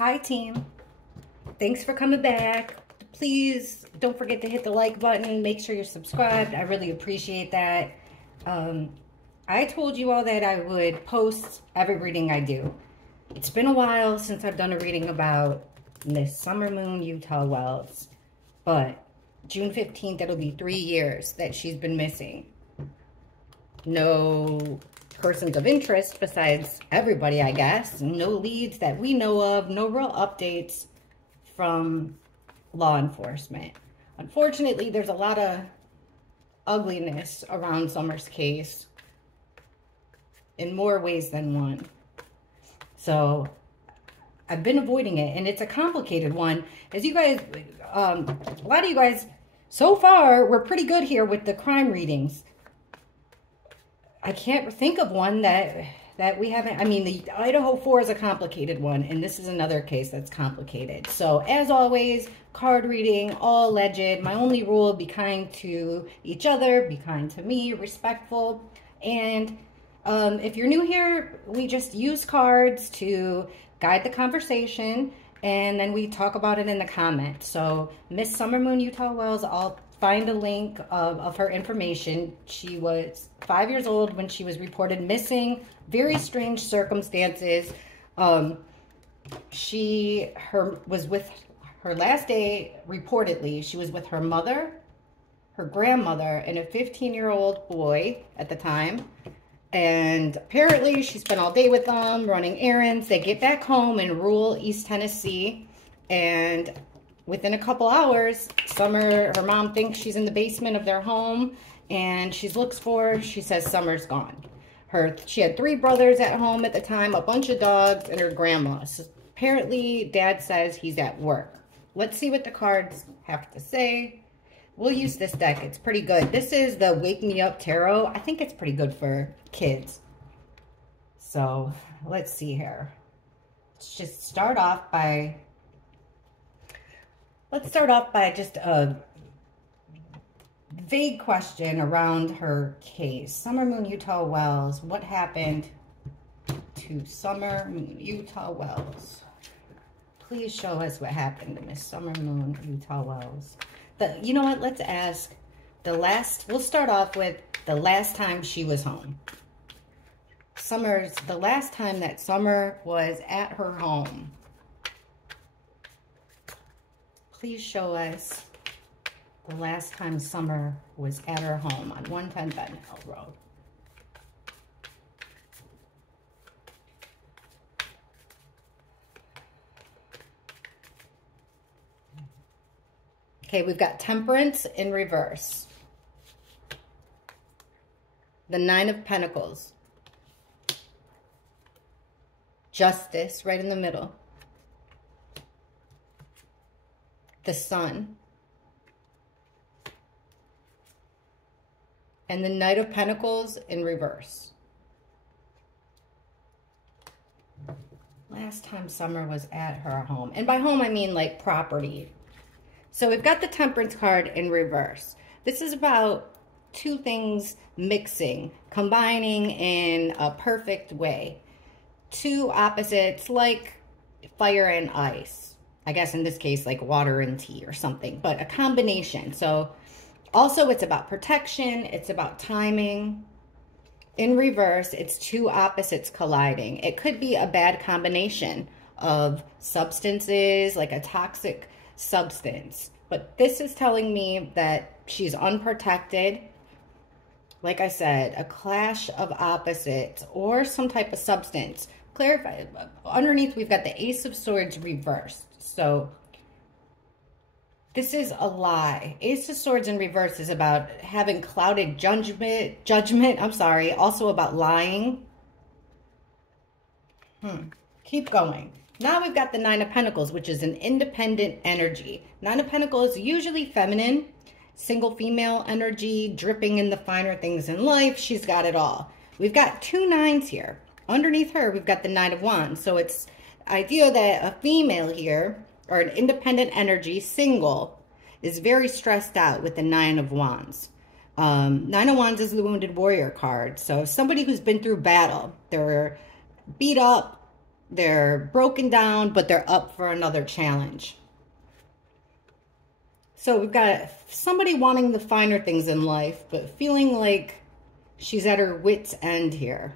Hi team, thanks for coming back. Please don't forget to hit the like button. Make sure you're subscribed. I really appreciate that. I told you all that I would post every reading I do. It's been a while since I've done a reading about Miss Summer Moon Utah Wells, but June 15th, it'll be 3 years that she's been missing. No persons of interest besides everybody, I guess. No leads that we know of. No real updates from law enforcement. Unfortunately, there's a lot of ugliness around Summer's case in more ways than one. So I've been avoiding it, and it's a complicated one. As you guys, a lot of you guys, so far, we're pretty good here with the crime readings. I can't think of one that we haven't. I mean, the Idaho 4 is a complicated one, and this is another case that's complicated. So, as always, card reading, all alleged. My only rule, be kind to each other, be kind to me, respectful. And if you're new here, we just use cards to guide the conversation, and then we talk about it in the comments. So, Miss Summer Moon Utah Wells, I'll find a link of her information. She was 5 years old when she was reported missing. Very strange circumstances. She was with her last day, reportedly, she was with her mother, her grandmother, and a 15-year-old boy at the time. And apparently she spent all day with them, running errands. They get back home in rural East Tennessee, and within a couple hours, Summer, her mom thinks she's in the basement of their home, and she looks for her. She says Summer's gone. She had 3 brothers at home at the time, a bunch of dogs, and her grandma. So apparently, Dad says he's at work. Let's see what the cards have to say. We'll use this deck. It's pretty good. This is the Wake Me Up Tarot. I think it's pretty good for kids. So let's see here. Let's just start off by... Let's start off by just a vague question around her case. Summer Moon Utah Wells. What happened to Summer Moon Utah Wells? Please show us what happened to Miss Summer Moon Utah Wells. You know what? Let's ask we'll start off with the last time she was home. The last time that Summer was at her home. Please show us the last time Summer was at her home on 110 Benton Hill Road. Okay, we've got Temperance in reverse. The 9 of Pentacles. Justice right in the middle. The Sun, and the Knight of Pentacles in reverse. Last time Summer was at her home. And by home, I mean like property. So we've got the Temperance card in reverse. This is about 2 things mixing, combining in a perfect way. 2 opposites like fire and ice. I guess in this case, like water and tea or something, but a combination. So also it's about protection. It's about timing. In reverse, it's 2 opposites colliding. It could be a bad combination of substances, like a toxic substance. But this is telling me that she's unprotected. Like I said, a clash of opposites or some type of substance. Clarify. Underneath, we've got the Ace of Swords reversed. So this is a lie. Ace of Swords in reverse is about having clouded judgment. I'm sorry. Also about lying. Keep going. Now we've got the 9 of Pentacles, which is an independent energy. 9 of Pentacles, usually feminine, single female energy, dripping in the finer things in life. She's got it all. We've got 2 9s here. Underneath her, we've got the 9 of Wands. So it's idea that a female here, or an independent energy, single, is very stressed out with the 9 of Wands. 9 of Wands is the Wounded Warrior card. So somebody who's been through battle, they're beat up, They're broken down, but they're up for another challenge. So we've got somebody wanting the finer things in life, but feeling like she's at her wit's end here.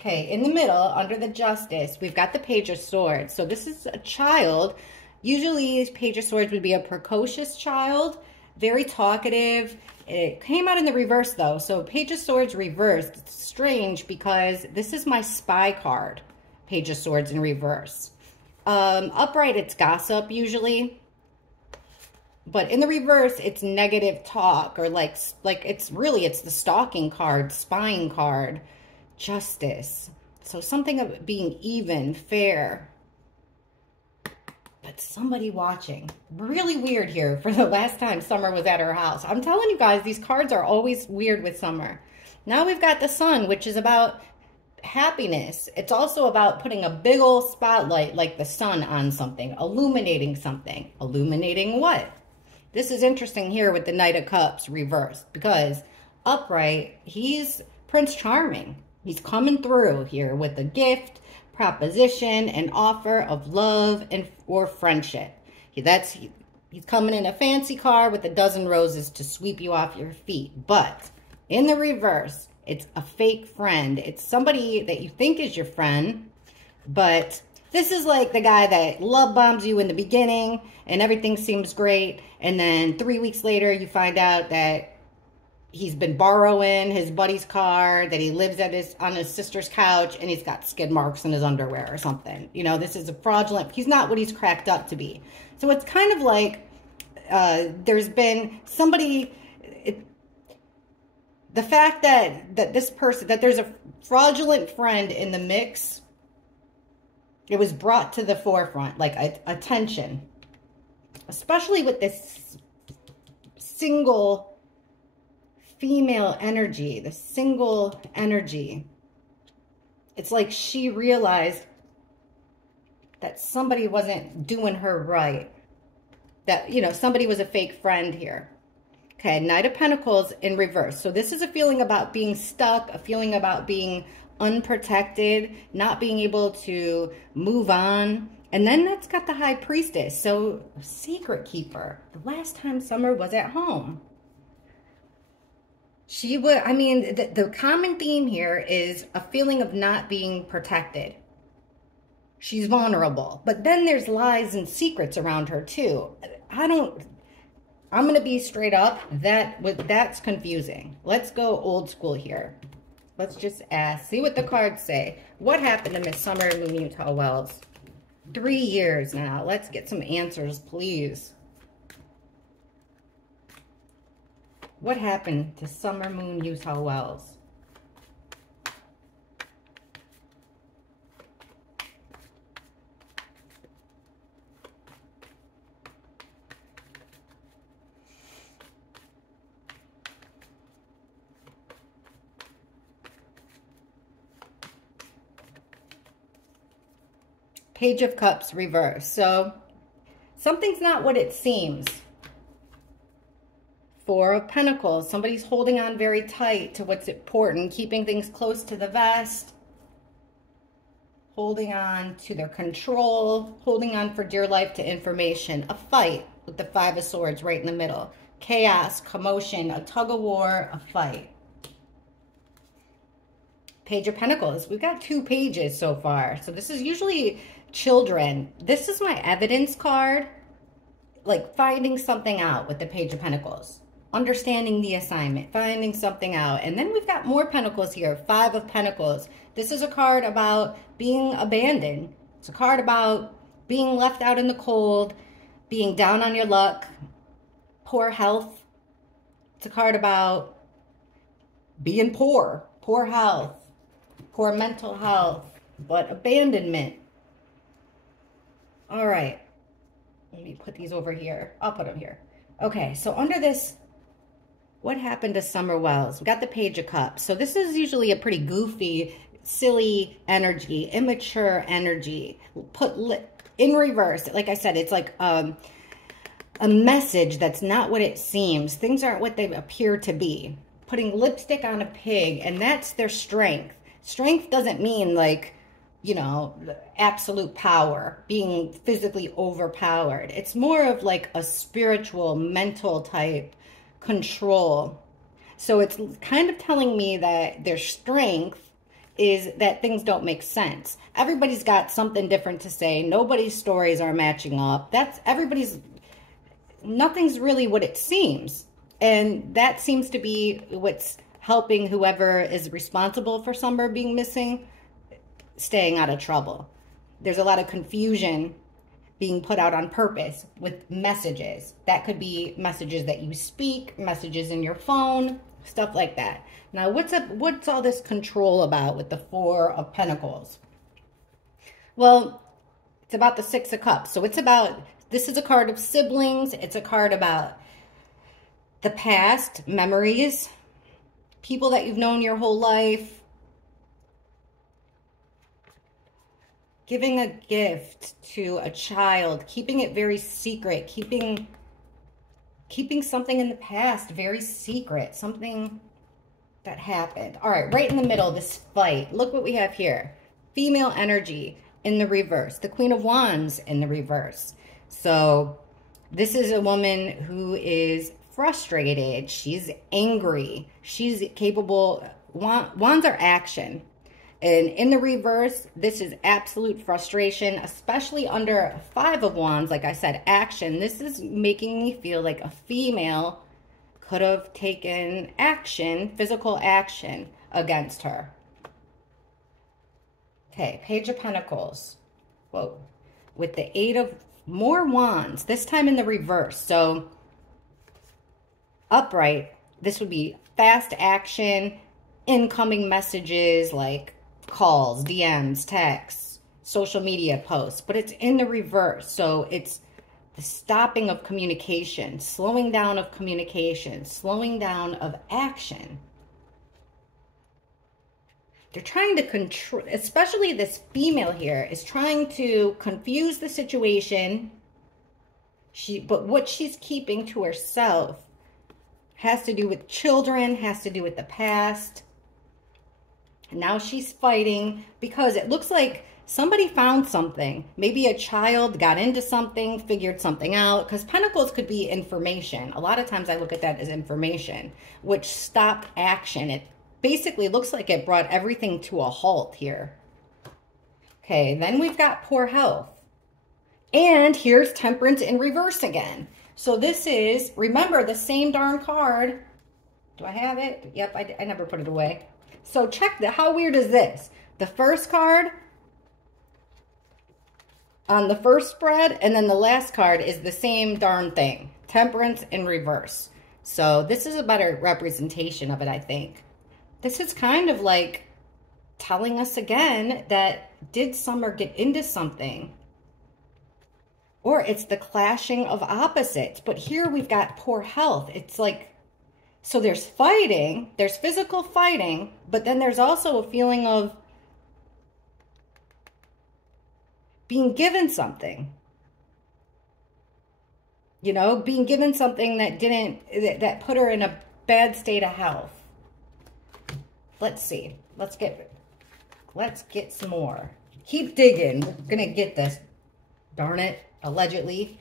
Okay, in the middle, under the Justice, we've got the Page of Swords. So this is a child. Usually, Page of Swords would be a precocious child, very talkative. It came out in the reverse, though. So Page of Swords reversed. It's strange because this is my spy card, Page of Swords in reverse. Upright, it's gossip, usually. But in the reverse, it's negative talk, or like it's the stalking card, spying card. Justice. So something of being even, fair. But somebody watching. Really weird here for the last time Summer was at her house. I'm telling you guys, these cards are always weird with Summer. Now we've got the Sun, which is about happiness. It's also about putting a big old spotlight like the sun on something, illuminating something. Illuminating what? This is interesting here with the Knight of Cups reversed, because upright, he's Prince Charming. He's coming through here with a gift, proposition, an offer of love or friendship. He's coming in a fancy car with a dozen roses to sweep you off your feet. But in the reverse, it's a fake friend. It's somebody that you think is your friend, but this is like the guy that love bombs you in the beginning and everything seems great. And then 3 weeks later, you find out that he's been borrowing his buddy's car, that he lives on his sister's couch, and he's got skid marks in his underwear or something. You know, this is a fraudulent, he's not what he's cracked up to be. So it's kind of like there's been somebody, the fact that this person, that there's a fraudulent friend in the mix, it was brought to the forefront, like attention, especially with this single female energy, the single energy. It's like she realized that somebody wasn't doing her right. That, you know, somebody was a fake friend here. Okay, Knight of Pentacles in reverse. So this is a feeling about being stuck, a feeling about being unprotected, not being able to move on. And then that's got the High Priestess. So secret keeper. The last time Summer was at home, she would, I mean, the common theme here is a feeling of not being protected. She's vulnerable. But then there's lies and secrets around her too. I'm going to be straight up. That's confusing. Let's go old school here. Let's just ask, see what the cards say. What happened to Miss Summer Moon Utah Wells? 3 years now. Let's get some answers, please. What happened to Summer Moon Utah Wells? Page of Cups reverse. So something's not what it seems. Four of Pentacles. Somebody's holding on very tight to what's important, keeping things close to the vest, holding on to their control, holding on for dear life to information. A fight with the Five of Swords right in the middle. Chaos, commotion, a tug of war, a fight. Page of Pentacles. We've got 2 pages so far. So this is usually children. This is my evidence card. Like finding something out with the Page of Pentacles. Understanding the assignment. Finding something out. And then we've got more Pentacles here. 5 of Pentacles. This is a card about being abandoned. It's a card about being left out in the cold. Being down on your luck. Poor health. It's a card about being poor. Poor health. Poor mental health. But abandonment. All right. Let me put these over here. I'll put them here. Okay, so under this, what happened to Summer Wells? We got the Page of Cups. So this is usually a pretty goofy, silly energy, immature energy. Put in reverse. Like I said, it's like a message that's not what it seems. Things aren't what they appear to be. putting lipstick on a pig, and that's their strength. Strength doesn't mean like, you know, absolute power, being physically overpowered. It's more of like a spiritual, mental type control. So it's kind of telling me that their strength is that things don't make sense. Everybody's got something different to say. Nobody's stories are matching up. Nothing's really what it seems. And that seems to be what's helping whoever is responsible for Summer being missing, staying out of trouble. There's a lot of confusion being put out on purpose with messages. That could be messages that you speak, messages in your phone, stuff like that. Now, what's all this control about with the Four of Pentacles? Well, it's about the Six of Cups. So it's about, this is a card of siblings. It's a card about the past, memories, people that you've known your whole life, giving a gift to a child, keeping it very secret, keeping something in the past very secret, something that happened. All right, right in the middle, this fight. Look what we have here. Female energy in the reverse. The Queen of Wands in the reverse. So this is a woman who is frustrated. She's angry. She's capable. Wands are action. And in the reverse, this is absolute frustration, especially under Five of Wands. Like I said, action. This is making me feel like a female could have taken action, physical action against her. Okay, Page of Pentacles. Whoa. With the Eight of more Wands, this time in the reverse. So upright, this would be fast action, incoming messages like calls, DMs, texts, social media posts, but it's in the reverse. So it's the stopping of communication, slowing down of communication, slowing down of action. They're trying to control, especially this female here is trying to confuse the situation. But what she's keeping to herself has to do with children, has to do with the past. And now she's fighting because it looks like somebody found something. Maybe a child got into something, figured something out. Because Pentacles could be information. A lot of times I look at that as information, which stopped action. It basically looks like it brought everything to a halt here. Okay, then we've got poor health. And here's Temperance in reverse again. So this is, remember, the same darn card. Do I have it? Yep, I never put it away. So check that. How weird is this? The first card on the first spread, and then the last card is the same darn thing. Temperance in reverse. So this is a better representation of it, I think. This is kind of like telling us again that did Summer get into something? Or it's the clashing of opposites. But here we've got poor health. It's like, so there's fighting, there's physical fighting, but then there's also a feeling of being given something. You know, being given something that that put her in a bad state of health. Let's see. Let's get some more. Keep digging. We're gonna get this. Darn it. Allegedly.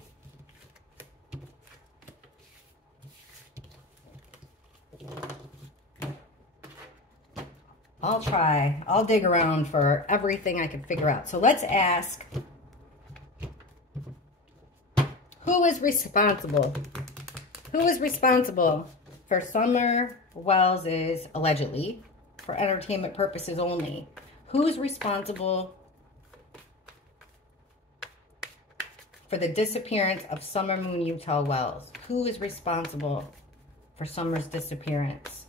I'll try. I'll dig around for everything I can figure out. So let's ask, who is responsible? Who is responsible for Summer Wells's, allegedly, for entertainment purposes only? Who's responsible for the disappearance of Summer Moon Utah Wells? Who is responsible for Summer's disappearance?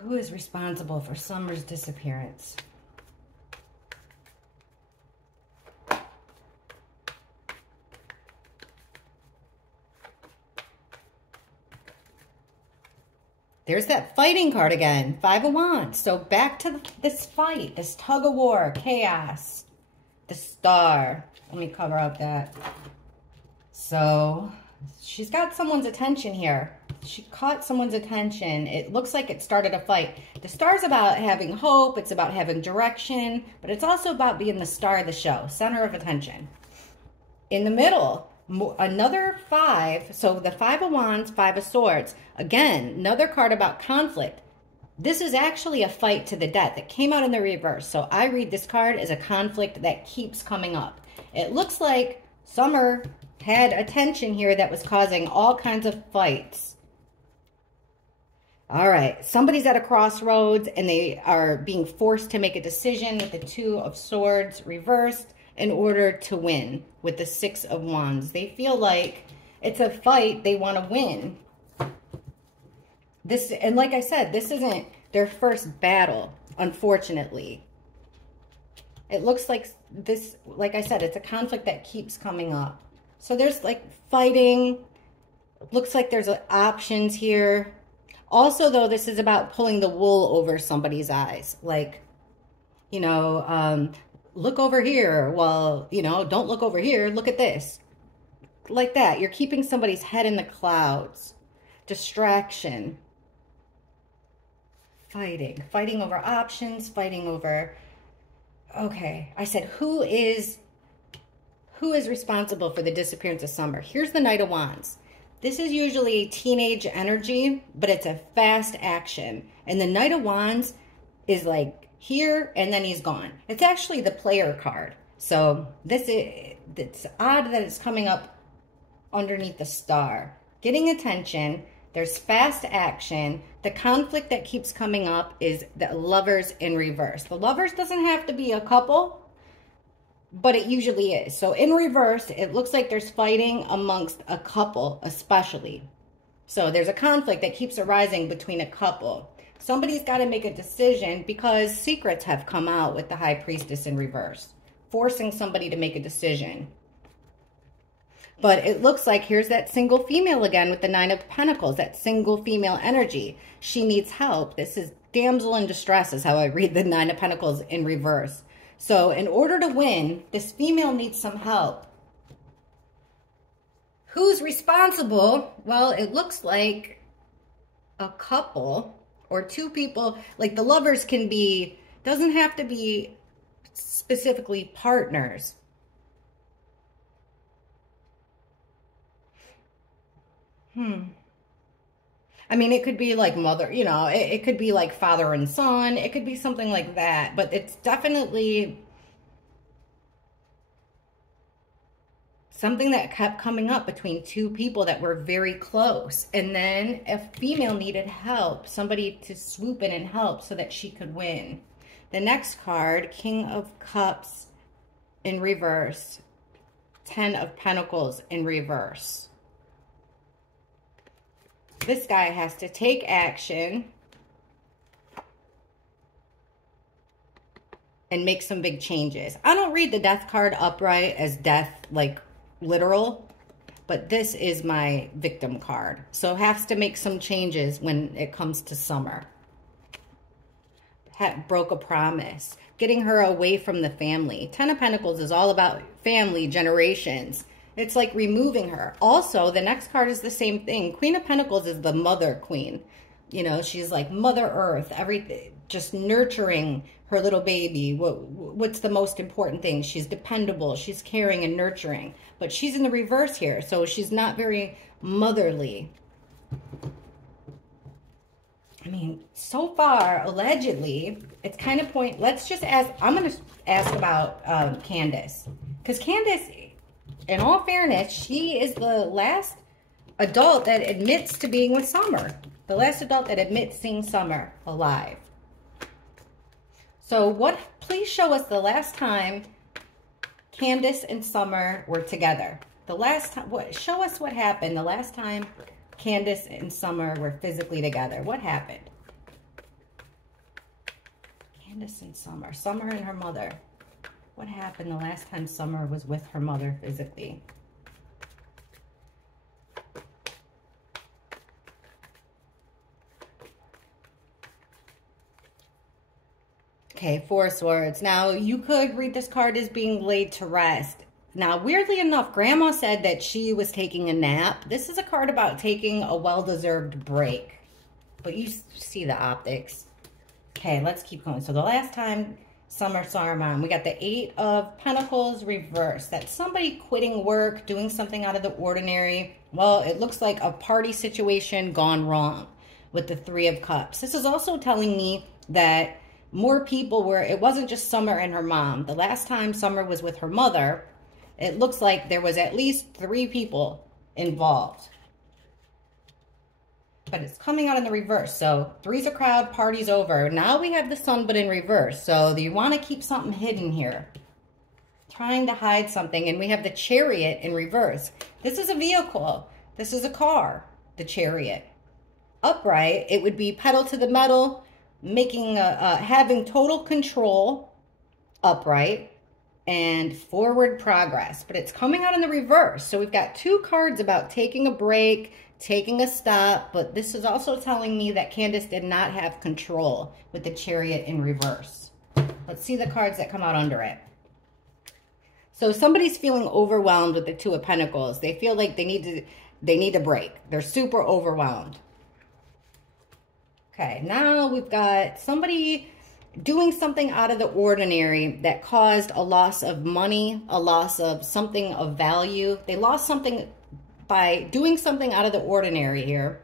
Who is responsible for Summer's disappearance? There's that fighting card again. Five of Wands. So back to this fight, this tug of war, chaos, the Star. Let me cover up that. So she's got someone's attention here. she caught someone's attention. It looks like it started a fight. The star's about having hope. It's about having direction. But it's also about being the star of the show, center of attention. In the middle, another 5. So the 5 of Wands, 5 of Swords. Again, another card about conflict. This is actually a fight to the death. It came out in the reverse. So I read this card as a conflict that keeps coming up. It looks like Summer had a tension here that was causing all kinds of fights. All right, somebody's at a crossroads and they are being forced to make a decision with the 2 of Swords reversed in order to win with the 6 of Wands. They feel like it's a fight they want to win. This, and like I said, this isn't their first battle, unfortunately. It looks like this, like I said, it's a conflict that keeps coming up. So there's like fighting. Looks like there's options here. Also, though, this is about pulling the wool over somebody's eyes. Like, you know, look over here. Well, you know, don't look over here. Look at this. Like that. You're keeping somebody's head in the clouds. Distraction. Fighting over options, fighting over, okay, I said, who is responsible for the disappearance of Summer? Here's the Knight of Wands. This is usually teenage energy, but it's a fast action. And the Knight of Wands is like here and then he's gone. It's actually the player card. So it's odd that it's coming up underneath the star. Getting attention. There's fast action. The conflict that keeps coming up is the Lovers in reverse. The Lovers doesn't have to be a couple, but it usually is. So in reverse, it looks like there's fighting amongst a couple, especially. So there's a conflict that keeps arising between a couple. Somebody's got to make a decision because secrets have come out with the High Priestess in reverse, forcing somebody to make a decision. But it looks like here's that single female again with the 9 of Pentacles, that single female energy. She needs help. This is damsel in distress is how I read the 9 of Pentacles in reverse. So in order to win, this female needs some help. Who's responsible? Well, it looks like a couple or 2 people. Like the Lovers can be, doesn't have to be specifically partners. I mean, it could be like mother, you know, it could be like father and son. It could be something like that. But it's definitely something that kept coming up between 2 people that were very close. And then a female needed help, somebody to swoop in and help so that she could win. The next card, King of Cups in reverse, 10 of Pentacles in reverse. This guy has to take action and make some big changes. I don't read the Death card upright as death, like literal, but this is my victim card. So has to make some changes when it comes to Summer. Broke a promise. Getting her away from the family. 10 of Pentacles is all about family, generations. It's like removing her. Also, the next card is the same thing. Queen of Pentacles is the mother queen. You know, she's like Mother Earth, everything, just nurturing her little baby. What's the most important thing? She's dependable. She's caring and nurturing. But she's in the reverse here, so she's not very motherly. I mean, so far, allegedly, it's kind of point. Let's just ask. I'm going to ask about Candace. Because Candace, in all fairness, she is the last adult that admits to being with Summer. The last adult that admits seeing Summer alive. So please show us the last time Candace and Summer were together. The last time, show us what happened the last time Candace and Summer were physically together. What happened? Candace and Summer. Summer and her mother. What happened the last time Summer was with her mother physically? Okay, 4 of Swords. Now, you could read this card as being laid to rest. Now, weirdly enough, Grandma said that she was taking a nap. This is a card about taking a well-deserved break. But you see the optics. Okay, let's keep going. So the last time Summer saw her mom, we got the 8 of Pentacles reversed. That's somebody quitting work, doing something out of the ordinary. Well, it looks like a party situation gone wrong with the 3 of Cups. This is also telling me that more people were, it wasn't just Summer and her mom. The last time Summer was with her mother, it looks like there was at least 3 people involved. But it's coming out in the reverse. So 3's a crowd, party's over. Now we have the Sun, but in reverse. So you want to keep something hidden here. Trying to hide something. And we have the Chariot in reverse. This is a vehicle. This is a car, the Chariot. Upright, it would be pedal to the metal, making having total control, upright, and forward progress. But it's coming out in the reverse. So we've got 2 cards about taking a break, taking a stop, but this is also telling me that Candace did not have control with the Chariot in reverse. Let's see the cards that come out under it. So somebody's feeling overwhelmed with the 2 of Pentacles. They feel like they need a break. They're super overwhelmed. Okay, now we've got somebody doing something out of the ordinary that caused a loss of money, a loss of something of value. They lost something by doing something out of the ordinary here.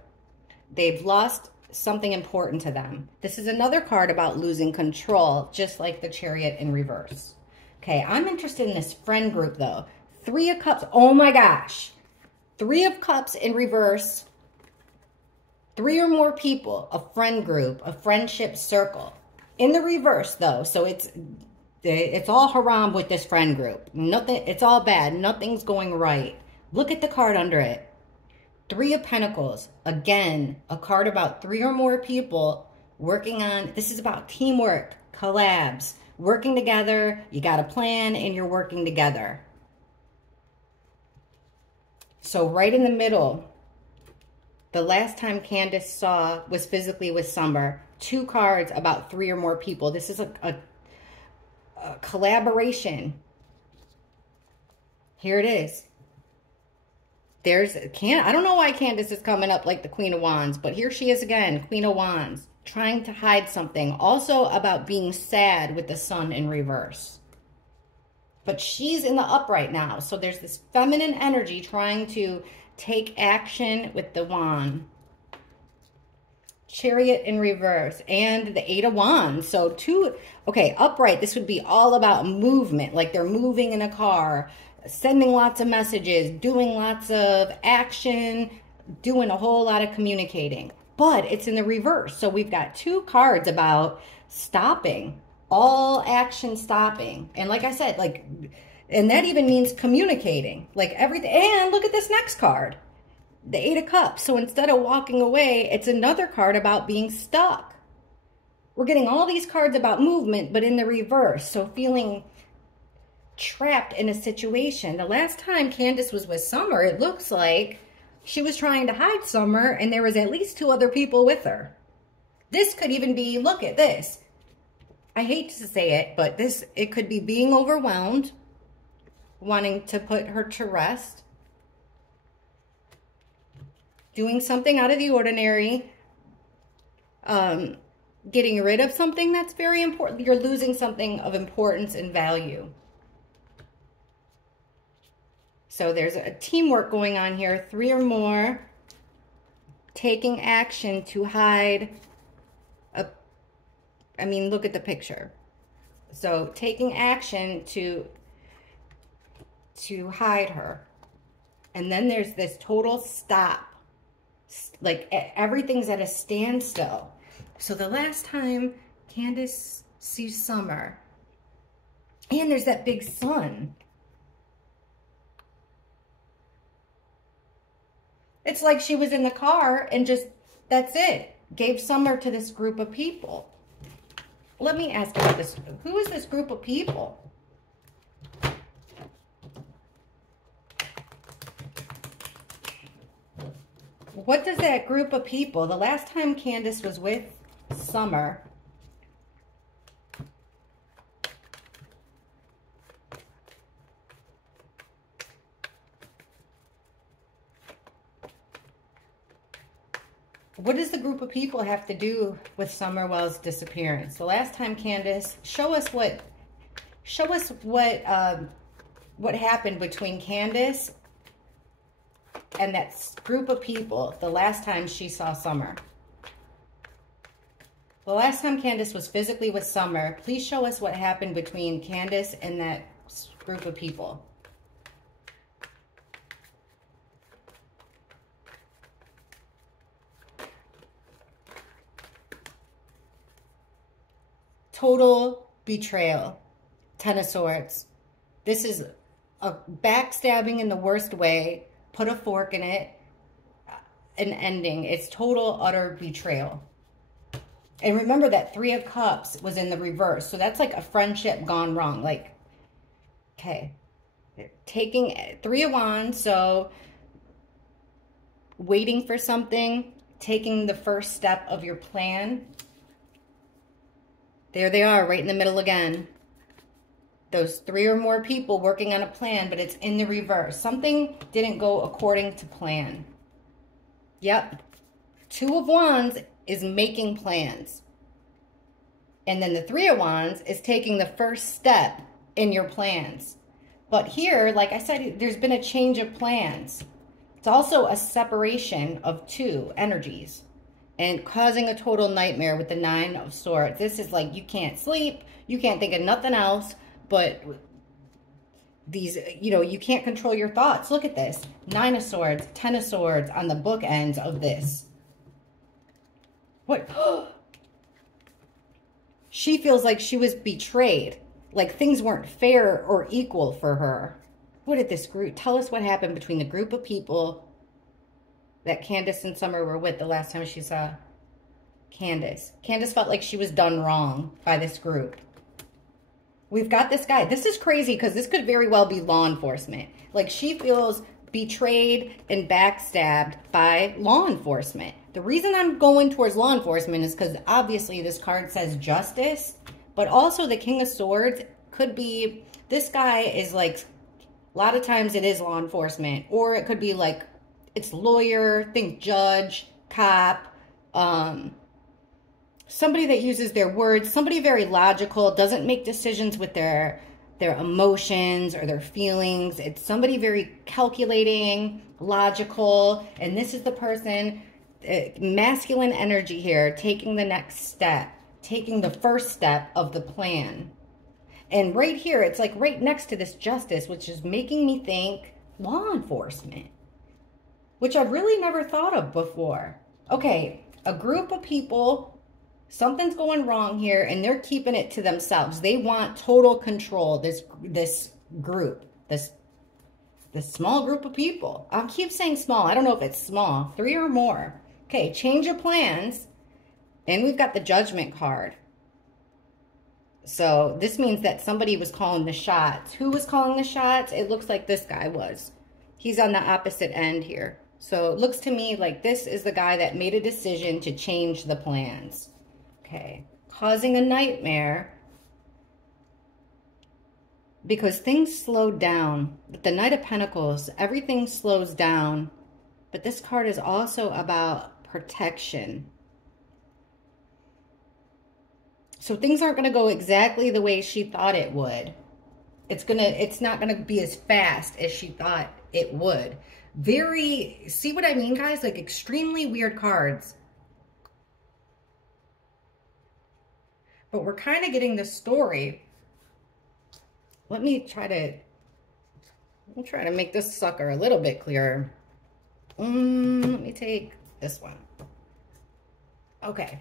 They've lost something important to them. This is another card about losing control, just like the Chariot in reverse. Okay, I'm interested in this friend group though. 3 of Cups, oh my gosh. 3 of Cups in reverse. 3 or more people, a friend group, a friendship circle. In the reverse though, so it's all haram with this friend group. Nothing, it's all bad, nothing's going right. Look at the card under it. 3 of Pentacles. Again, a card about 3 or more people working on, this is about teamwork, collabs, working together. You got a plan and you're working together. So right in the middle, the last time Candace was physically with Summer. 2 cards about 3 or more people. This is a collaboration. Here it is. I don't know why Candace is coming up like the Queen of Wands, but here she is again, Queen of Wands, trying to hide something. Also about being sad with the Sun in reverse. But she's in the upright now, so there's this feminine energy trying to take action with the Wand. Chariot in reverse and the 8 of Wands. So okay, upright, this would be all about movement, like they're moving in a car, sending lots of messages, doing lots of action, doing a whole lot of communicating. But it's in the reverse. So we've got 2 cards about stopping, all action stopping. And like I said, and that even means communicating, like everything. And look at this next card, the 8 of Cups. So instead of walking away, it's another card about being stuck. We're getting all these cards about movement, but in the reverse. So feeling trapped in a situation. The last time Candace was with Summer, it looks like she was trying to hide Summer and there was at least 2 other people with her. This could even be, look at this. I hate to say it, but it could be being overwhelmed, wanting to put her to rest, doing something out of the ordinary, getting rid of something that's very important. You're losing something of importance and value. So there's a teamwork going on here. 3 or more taking action to hide. Look at the picture. So taking action to hide her. And then there's this total stop. Like everything's at a standstill. So the last time Candace sees Summer, and there's that big sun. It's like she was in the car and just, that's it. Gave Summer to this group of people. Let me ask about this. Who is this group of people? What does that group of people, the last time Candace was with Summer, What does the group of people have to do with Summerwell's disappearance? The last time, Candace, show us what happened between Candace and that group of people the last time she saw Summer. The last time Candace was physically with Summer, please show us what happened between Candace and that group of people. Total betrayal. Ten of Swords. This is a backstabbing in the worst way. Put a fork in it. An ending. It's total, utter betrayal. And remember that Three of Cups was in the reverse. So that's like a friendship gone wrong. Like, okay. Taking Three of Wands. So waiting for something. Taking the first step of your plan. There they are, right in the middle again. Those three or more people working on a plan, but it's in the reverse. Something didn't go according to plan. Yep. Two of Wands is making plans. And then the Three of Wands is taking the first step in your plans. But here, like I said, there's been a change of plans. It's also a separation of two energies. And causing a total nightmare with the Nine of Swords. This is like you can't sleep. You can't think of nothing else. But these, you can't control your thoughts. Look at this. Nine of Swords, Ten of Swords on the bookends of this. What? She feels like she was betrayed. Like things weren't fair or equal for her. What did this group? Tell us what happened between the group of people that Candace and Summer were with the last time she saw Candace. Candace felt like she was done wrong by this group. We've got this guy. This is crazy because this could very well be law enforcement. Like she feels betrayed and backstabbed by law enforcement. The reason I'm going towards law enforcement is because obviously this card says justice, but also the King of Swords could be, this guy is like, a lot of times it is law enforcement, or it could be like, it's lawyer, think judge, cop, somebody that uses their words, somebody very logical, doesn't make decisions with their emotions or their feelings. It's somebody very calculating, logical, and this is the person, masculine energy here, taking the next step, taking the first step of the plan. And right here, it's like right next to this justice, which is making me think law enforcement, which I've really never thought of before. Okay, a group of people, something's going wrong here, and they're keeping it to themselves. They want total control, this group, this small group of people. I'll keep saying small. I don't know if it's small. Three or more. Okay, change of plans. And we've got the Judgment card. So this means that somebody was calling the shots. Who was calling the shots? It looks like this guy was. He's on the opposite end here. So it looks to me like this is the guy that made a decision to change the plans. Okay. Causing a nightmare because things slowed down. With the Knight of Pentacles, everything slows down. But this card is also about protection. So things aren't going to go exactly the way she thought it would. It's not going to be as fast as she thought it would. See what I mean, guys? Like extremely weird cards. But we're kind of getting the story. Let me try to make this sucker a little bit clearer. Let me take this one. Okay.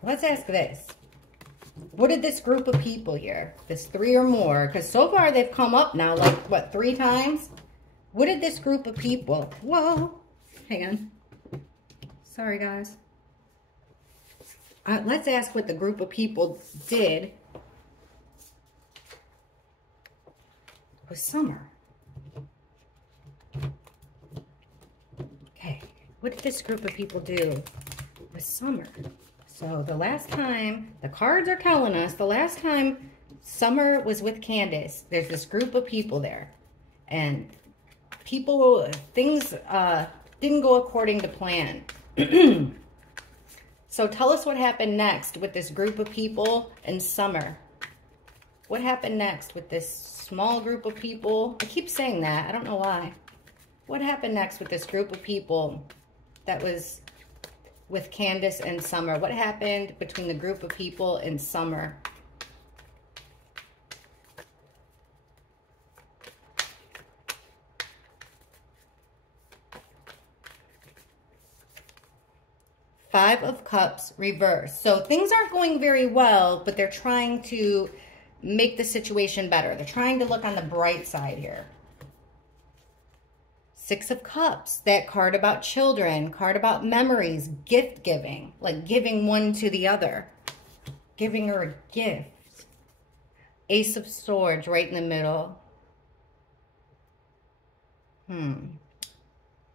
Let's ask this. What did this group of people here, this three or more, because so far they've come up now like, what, 3 times? What did this group of people, whoa, hang on. Sorry, guys. Let's ask what the group of people did with Summer. Okay, what did this group of people do with Summer? So the last time, the cards are telling us, the last time Summer was with Candace, there's this group of people there. And things didn't go according to plan. So tell us what happened next with this group of people in Summer. What happened next with this small group of people? I keep saying that. I don't know why. What happened next with this group of people that was with Candace and Summer? What happened between the group of people in Summer? Five of Cups reversed. So things aren't going very well, but they're trying to make the situation better. They're trying to look on the bright side here. Six of Cups, that card about children, card about memories, gift giving, like giving one to the other, giving her a gift. Ace of Swords right in the middle.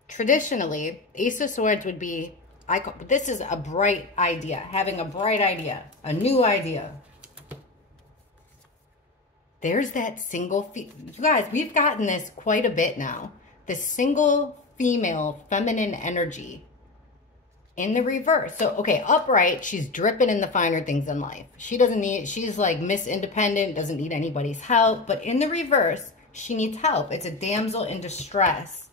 Traditionally, Ace of Swords would be, this is a bright idea, having a bright idea, a new idea. There's that single, you guys, we've gotten this quite a bit now. The single female feminine energy in the reverse. So, okay, upright, she's dripping in the finer things in life. She doesn't need, she's like Miss Independent, doesn't need anybody's help. But in the reverse, she needs help. It's a damsel in distress,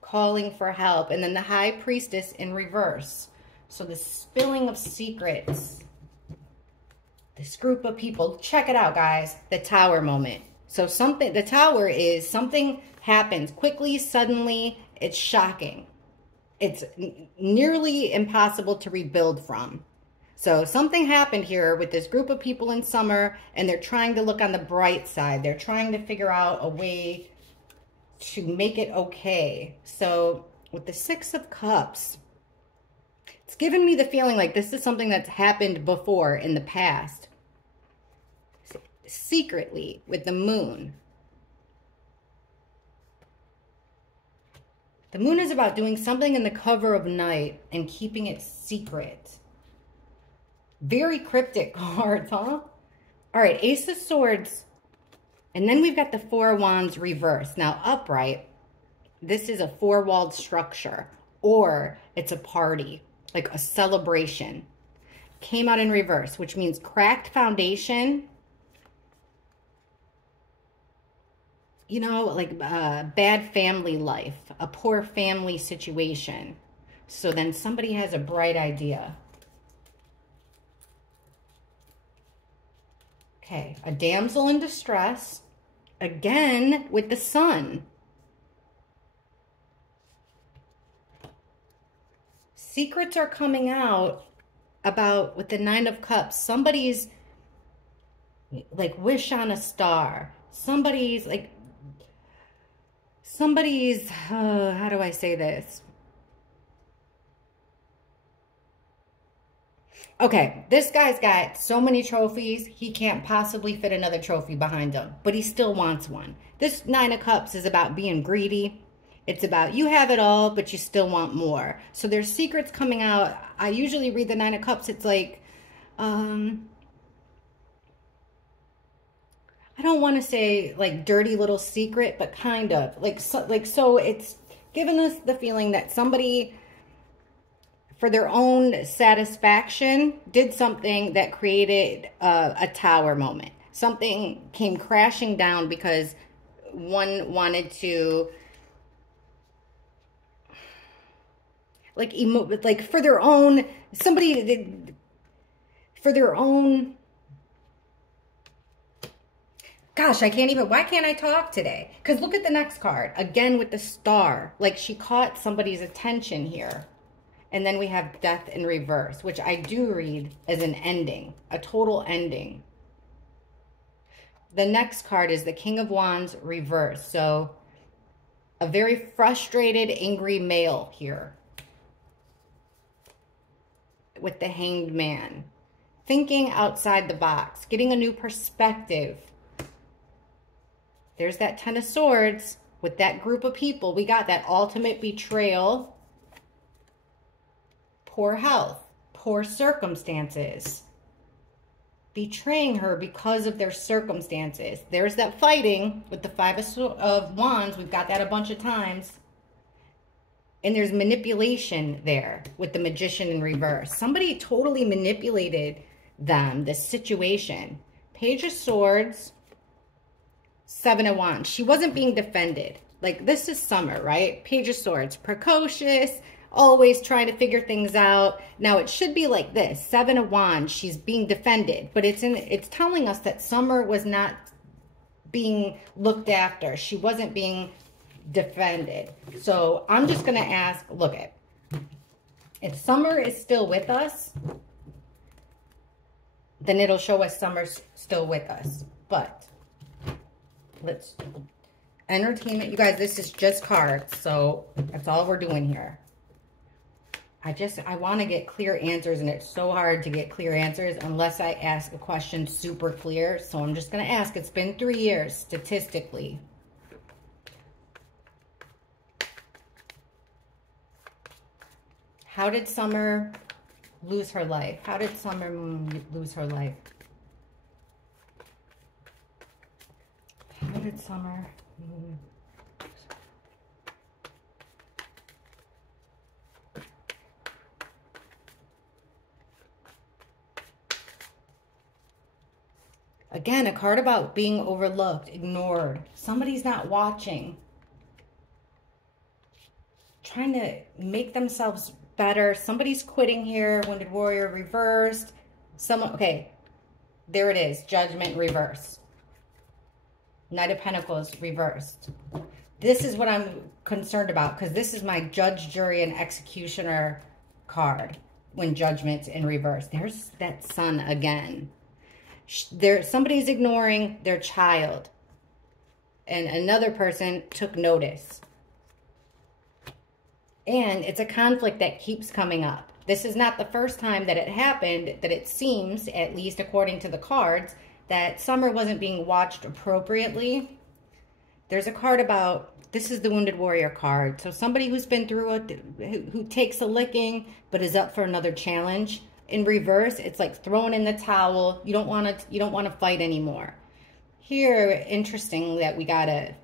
calling for help. And then the High Priestess in reverse. So the spilling of secrets. This group of people, check it out, guys. The Tower moment. So the Tower is something happens quickly, suddenly, it's shocking. It's nearly impossible to rebuild from. So something happened here with this group of people in Summer, and they're trying to look on the bright side. They're trying to figure out a way to make it okay. So with the Six of Cups, it's given me the feeling like this is something that's happened before in the past. Secretly with the Moon. The Moon is about doing something in the cover of night and keeping it secret. Very cryptic cards, huh? All right, Ace of Swords. And then we've got the Four of Wands reversed. Now, upright, this is a four-walled structure, or it's a party, like a celebration. Came out in reverse, which means cracked foundation. You know, like bad family life, a poor family situation. So then somebody has a bright idea. Okay, a damsel in distress, again with the Sun. Secrets are coming out about, with the Nine of Cups, somebody's like wish on a star. Somebody's, how do I say this? Okay, this guy's got so many trophies, he can't possibly fit another trophy behind him, but he still wants one. This Nine of Cups is about being greedy. It's about you have it all, but you still want more. So there's secrets coming out. I usually read the Nine of Cups. It's like, I don't want to say like dirty little secret, but kind of so it's given us the feeling that somebody, for their own satisfaction, did something that created a tower moment. Something came crashing down because one wanted to, for their own, for their own. Gosh, I can't even, why can't I talk today? Because look at the next card. Again with the Star. Like she caught somebody's attention here. And then we have Death in reverse, which I do read as an ending. A total ending. The next card is the King of Wands reverse. So a very frustrated, angry male here. With the Hanged Man. Thinking outside the box. Getting a new perspective. There's that Ten of Swords with that group of people. We got that ultimate betrayal. Poor health. poor circumstances. Betraying her because of their circumstances. There's that fighting with the Five of Wands. We've got that a bunch of times. And there's manipulation there with the Magician in reverse. Somebody totally manipulated them, this situation. Page of Swords, Seven of Wands. She wasn't being defended. Like, this is Summer, right? Page of Swords, precocious, always trying to figure things out. Now, it should be like this. Seven of Wands, she's being defended. But it's telling us that Summer was not being looked after. She wasn't being defended. So I'm just going to ask, look at, if Summer is still with us, then it'll show us Summer's still with us. But let's entertainment. You guys, this is just cards, so that's all we're doing here. I want to get clear answers, and it's so hard to get clear answers unless I ask a question super clear. So I'm just going to ask. It's been 3 years statistically. How did Summer lose her life? How did Summer lose her life? How did Summer... Again, a card about being overlooked, ignored. Somebody's not watching. Trying to make themselves better. Somebody's quitting here. Wounded Warrior reversed. Someone, okay, there it is. Judgment reversed. Knight of Pentacles reversed. This is what I'm concerned about, because this is my Judge, Jury, and Executioner card when Judgment's in reverse. There's that Sun again. Somebody's ignoring their child, and another person took notice. And it's a conflict that keeps coming up. This is not the first time that it happened, that it seems, at least according to the cards, that Summer wasn't being watched appropriately. There's a card about, this is the Wounded Warrior card. So somebody who's been through who takes a licking but is up for another challenge. In reverse, it's like throwing in the towel. You don't want to fight anymore. Here, interesting that we got a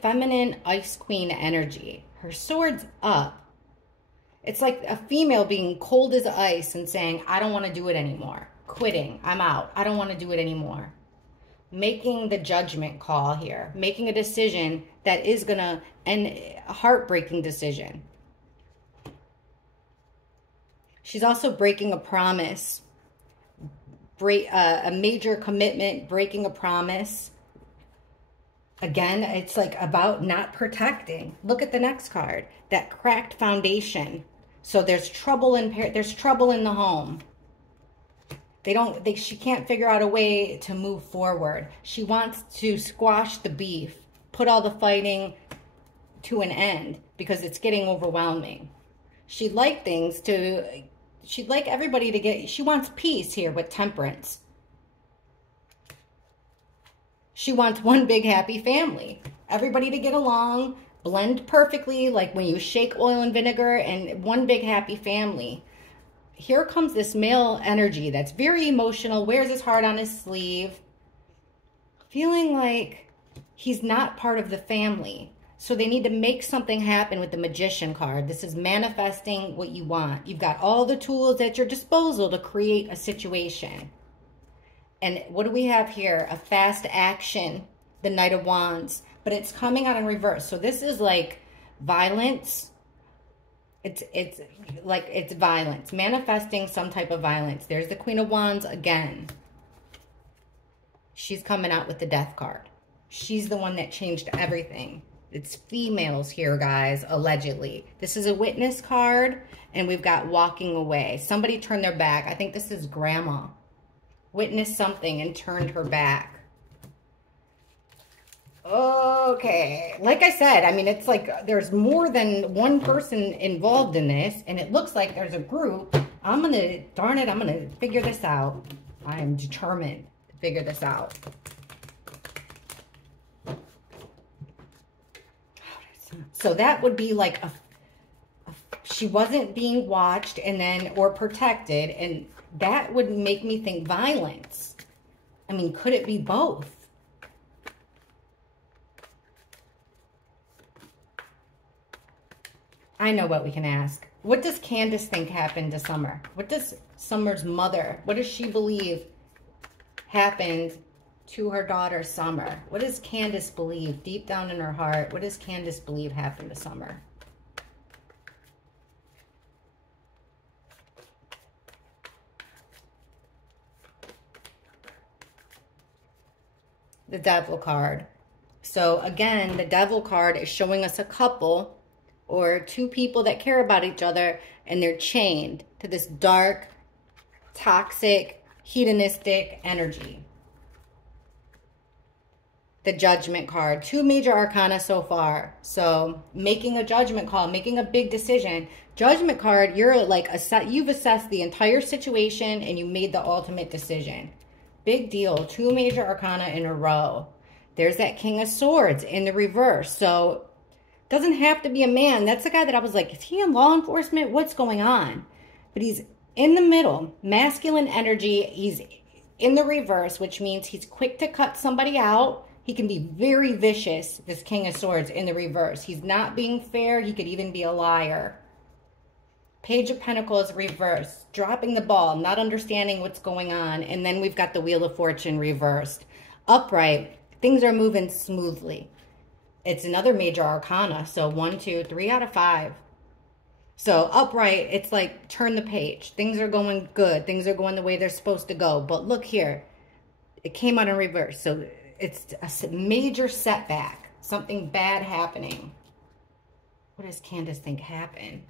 feminine Ice Queen energy. Her sword's up. It's like a female being cold as ice and saying, I don't want to do it anymore. Quitting. I'm out. I don't want to do it anymore. Making the judgment call here. Making a decision that is going to end, a heartbreaking decision. She's also breaking a promise. A major commitment, breaking a promise. Again, it's like about not protecting. Look at the next card. That cracked foundation. So there's trouble in the home. She can't figure out a way to move forward. She wants to squash the beef, put all the fighting to an end because it's getting overwhelming. She'd like everybody to get, she wants peace here with Temperance. She wants one big happy family. Everybody to get along, blend perfectly, like when you shake oil and vinegar, and one big happy family. Here comes this male energy that's very emotional, wears his heart on his sleeve, feeling like he's not part of the family. So they need to make something happen with the Magician card. This is manifesting what you want. You've got all the tools at your disposal to create a situation. And what do we have here? A fast action, the Knight of Wands. But it's coming out in reverse. So this is like violence. It's violence. Manifesting some type of violence. There's the Queen of Wands again. She's coming out with the Death card. She's the one that changed everything. It's females here, guys, allegedly. This is a Witness card, and we've got walking away. Somebody turned their back. I think this is Grandma. Witnessed something and turned her back. Okay. Like I said, I mean, it's like there's more than one person involved in this, and it looks like there's a group. I'm going to figure this out. I am determined to figure this out. So that would be like she wasn't being watched and then, or protected, and that would make me think violence. I mean, could it be both? I know what we can ask. What does Candace think happened to Summer? What does Summer's mother, what does she believe happened to her daughter, Summer? What does Candace believe deep down in her heart? What does Candace believe happened to Summer? The Devil card. So again, the Devil card is showing us a couple or two people that care about each other, and they're chained to this dark, toxic, hedonistic energy. The Judgment card. 2 major arcana so far. So making a judgment call, making a big decision. Judgment card, you're like, you've assessed the entire situation and you made the ultimate decision. Big deal. 2 major arcana in a row. There's that King of Swords in the reverse. So doesn't have to be a man. That's the guy that I was like, is he in law enforcement? What's going on? But he's in the middle. Masculine energy. He's in the reverse, which means he's quick to cut somebody out. He can be very vicious, this King of Swords in the reverse. He's not being fair. He could even be a liar. Page of Pentacles reversed. Dropping the ball, not understanding what's going on. And then we've got the Wheel of Fortune reversed. Upright. Things are moving smoothly. It's another major arcana. So 1, 2, 3 out of 5. So upright, it's like turn the page. Things are going good. Things are going the way they're supposed to go. But look here. It came out in reverse. So it's a major setback. Something bad happening. What does Candace think happened?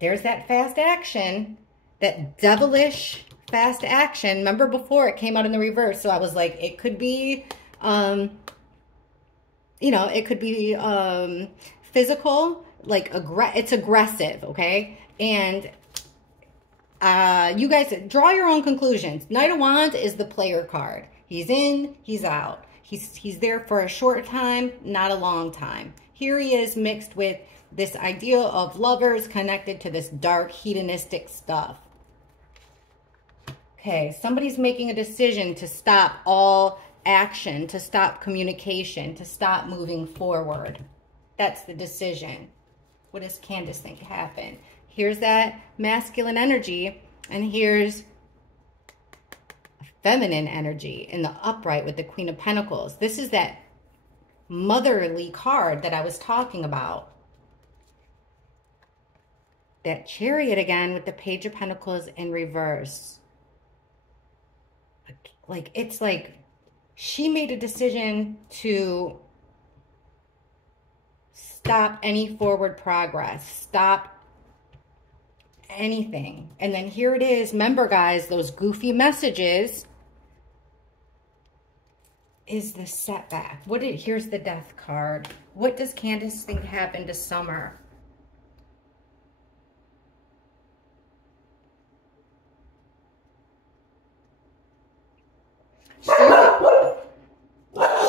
There's that fast action. That devilish fast action. Remember before it came out in the reverse. So I was like, it could be... you know, it could be physical, like it's aggressive, okay? And you guys draw your own conclusions. Knight of Wands is the player card. He's in, he's out. He's there for a short time, not a long time. Here he is mixed with this idea of lovers connected to this dark hedonistic stuff. Okay, somebody's making a decision to stop all action, to stop communication, to stop moving forward. That's the decision. What does Candace think happened? Here's that masculine energy, and here's feminine energy in the upright with the Queen of Pentacles. This is that motherly card that I was talking about. That Chariot again with the Page of Pentacles in reverse. Like, it's like she made a decision to stop any forward progress, stop anything. And then here it is. Remember, guys, those goofy messages is the setback. Here's the Death card. What does Candace think happened to Summer? She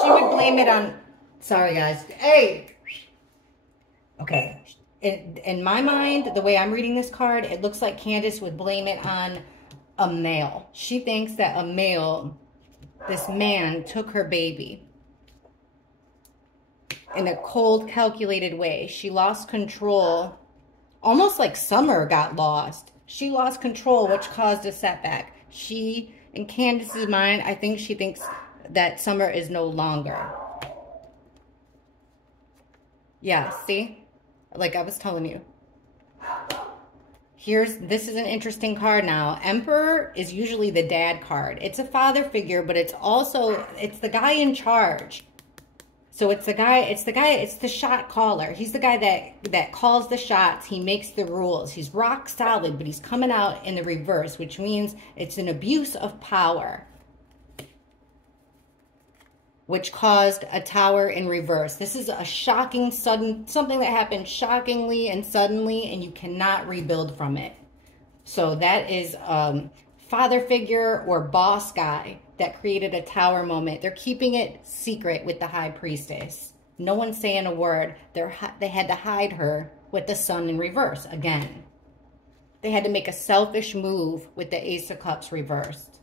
would blame it on, sorry guys, hey. Okay, in my mind, the way I'm reading this card, it looks like Candace would blame it on a male. She thinks that a male, this man, took her baby in a cold, calculated way. She lost control, almost like Summer got lost. She lost control, which caused a setback. She, in Candace's mind, I think she thinks that Summer is no longer. Yeah, see? Like I was telling you. This is an interesting card now. Emperor is usually the dad card. It's a father figure, but it's the guy in charge. So it's the shot caller. He's the guy that calls the shots. He makes the rules. He's rock solid, but he's coming out in the reverse, which means it's an abuse of power, which caused a Tower in reverse. This is a shocking, sudden, something that happened shockingly and suddenly, and you cannot rebuild from it. So that is father figure or boss guy that created a Tower moment. They're keeping it secret with the High Priestess. No one's saying a word. They had to hide her with the Sun in reverse again. They had to make a selfish move with the Ace of Cups reversed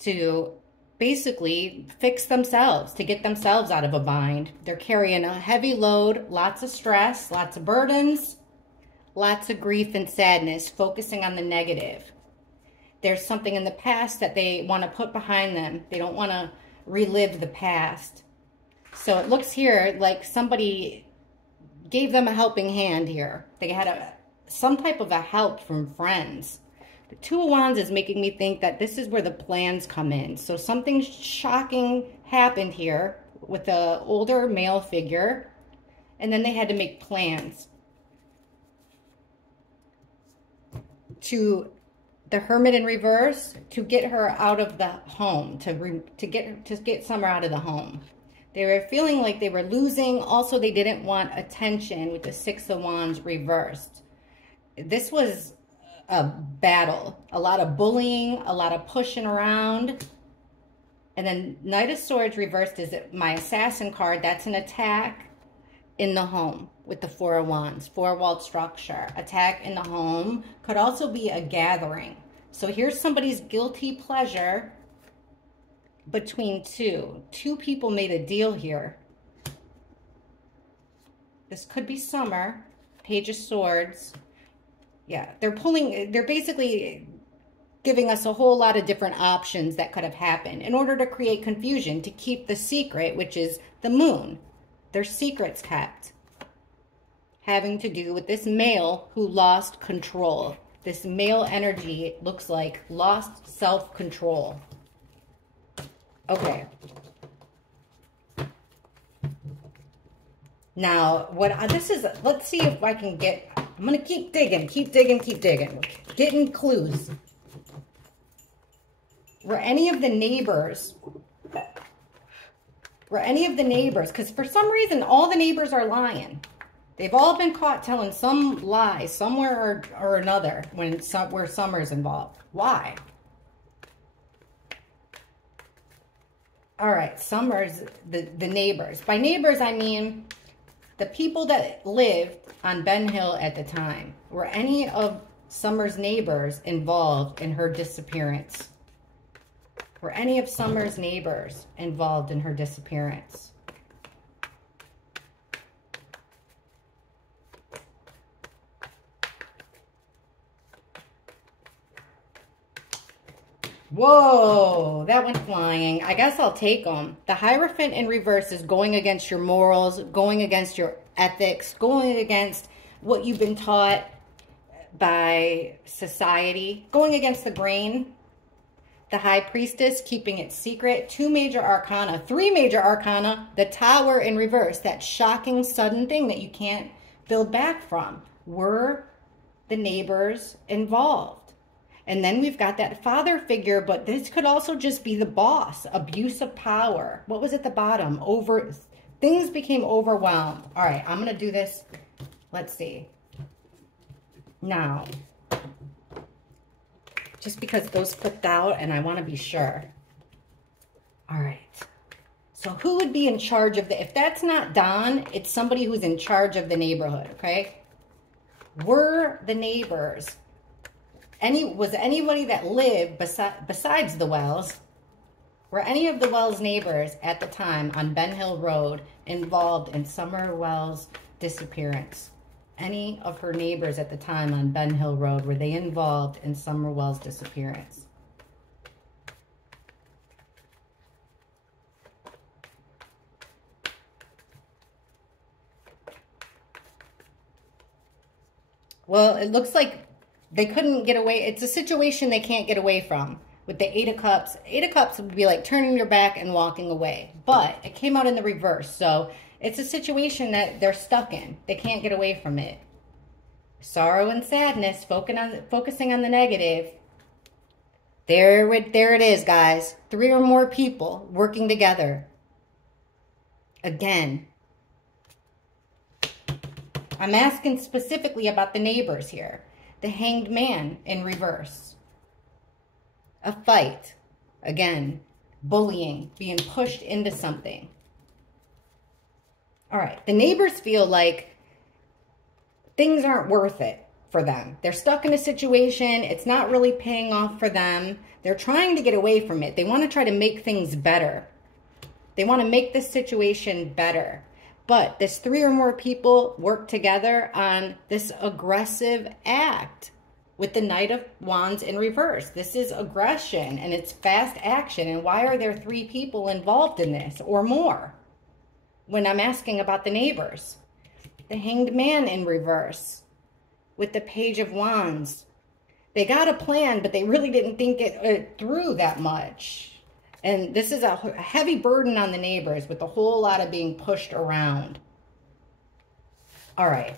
to basically fix themselves, to get themselves out of a bind. They're carrying a heavy load, lots of stress, lots of burdens, lots of grief and sadness, focusing on the negative. There's something in the past that they want to put behind them. They don't want to relive the past. So it looks here like somebody gave them a helping hand here. They had some type of a help from friends. The Two of Wands is making me think that this is where the plans come in. So something shocking happened here with an older male figure, and then they had to make plans. To the Hermit in reverse, to get her out of the home, to get Summer out of the home. They were feeling like they were losing. Also, they didn't want attention with the Six of Wands reversed. This was a battle, a lot of bullying, a lot of pushing around. And then Knight of Swords reversed is my Assassin card. That's an attack in the home with the Four of Wands, four-walled structure. Attack in the home could also be a gathering. So here's somebody's guilty pleasure between two. Two people made a deal here. This could be Summer, Page of Swords. Yeah, they're basically giving us a whole lot of different options that could have happened in order to create confusion, to keep the secret, which is the Moon. There's secrets kept, having to do with this male who lost control. This male energy looks like lost self-control. Okay. Now, let's see if I can get, I'm going to keep digging. Getting clues. Were any of the neighbors, because for some reason, all the neighbors are lying. They've all been caught telling some lie somewhere or another where Summer's involved. Why? All right, Summer's the neighbors. By neighbors, I mean the people that lived on Ben Hill at the time. Were any of Summer's neighbors involved in her disappearance? Were any of Summer's neighbors involved in her disappearance? Whoa, that went flying. I guess I'll take them. The Hierophant in reverse is going against your morals, going against your ethics, going against what you've been taught by society, going against the grain. The High Priestess, keeping it secret. 2 major arcana, 3 major arcana. The Tower in reverse, that shocking sudden thing that you can't build back from. Were the neighbors involved? And then we've got that father figure, but this could also just be the boss. Abuse of power. What was at the bottom? Things became overwhelmed. All right, I'm going to do this. Let's see. Now, just because those flipped out and I want to be sure. All right. So who would be in charge of if that's not Don, it's somebody who's in charge of the neighborhood, okay? Were the neighbors... was anybody that lived besides the Wells, were any of the Wells neighbors at the time on Ben Hill Road involved in Summer Wells' disappearance? Any of her neighbors at the time on Ben Hill Road, were they involved in Summer Wells' disappearance? Well, it looks like they couldn't get away. It's a situation they can't get away from. With the Eight of Cups. Eight of Cups would be like turning your back and walking away. But it came out in the reverse. So it's a situation that they're stuck in. They can't get away from it. Sorrow and sadness, focusing on the negative. There it is, guys. 3 or more people working together. Again. I'm asking specifically about the neighbors here. The Hanged Man in reverse. A fight. Again, bullying, being pushed into something. All right, the neighbors feel like things aren't worth it for them. They're stuck in a situation. It's not really paying off for them. They're trying to get away from it. They want to try to make things better. They want to make this situation better. But this 3 or more people work together on this aggressive act with the Knight of Wands in reverse. This is aggression and it's fast action. And why are there 3 people involved in this or more? When I'm asking about the neighbors. The Hanged Man in reverse with the Page of Wands. They got a plan, but they really didn't think it through that much. And this is a heavy burden on the neighbors with a whole lot of being pushed around. All right.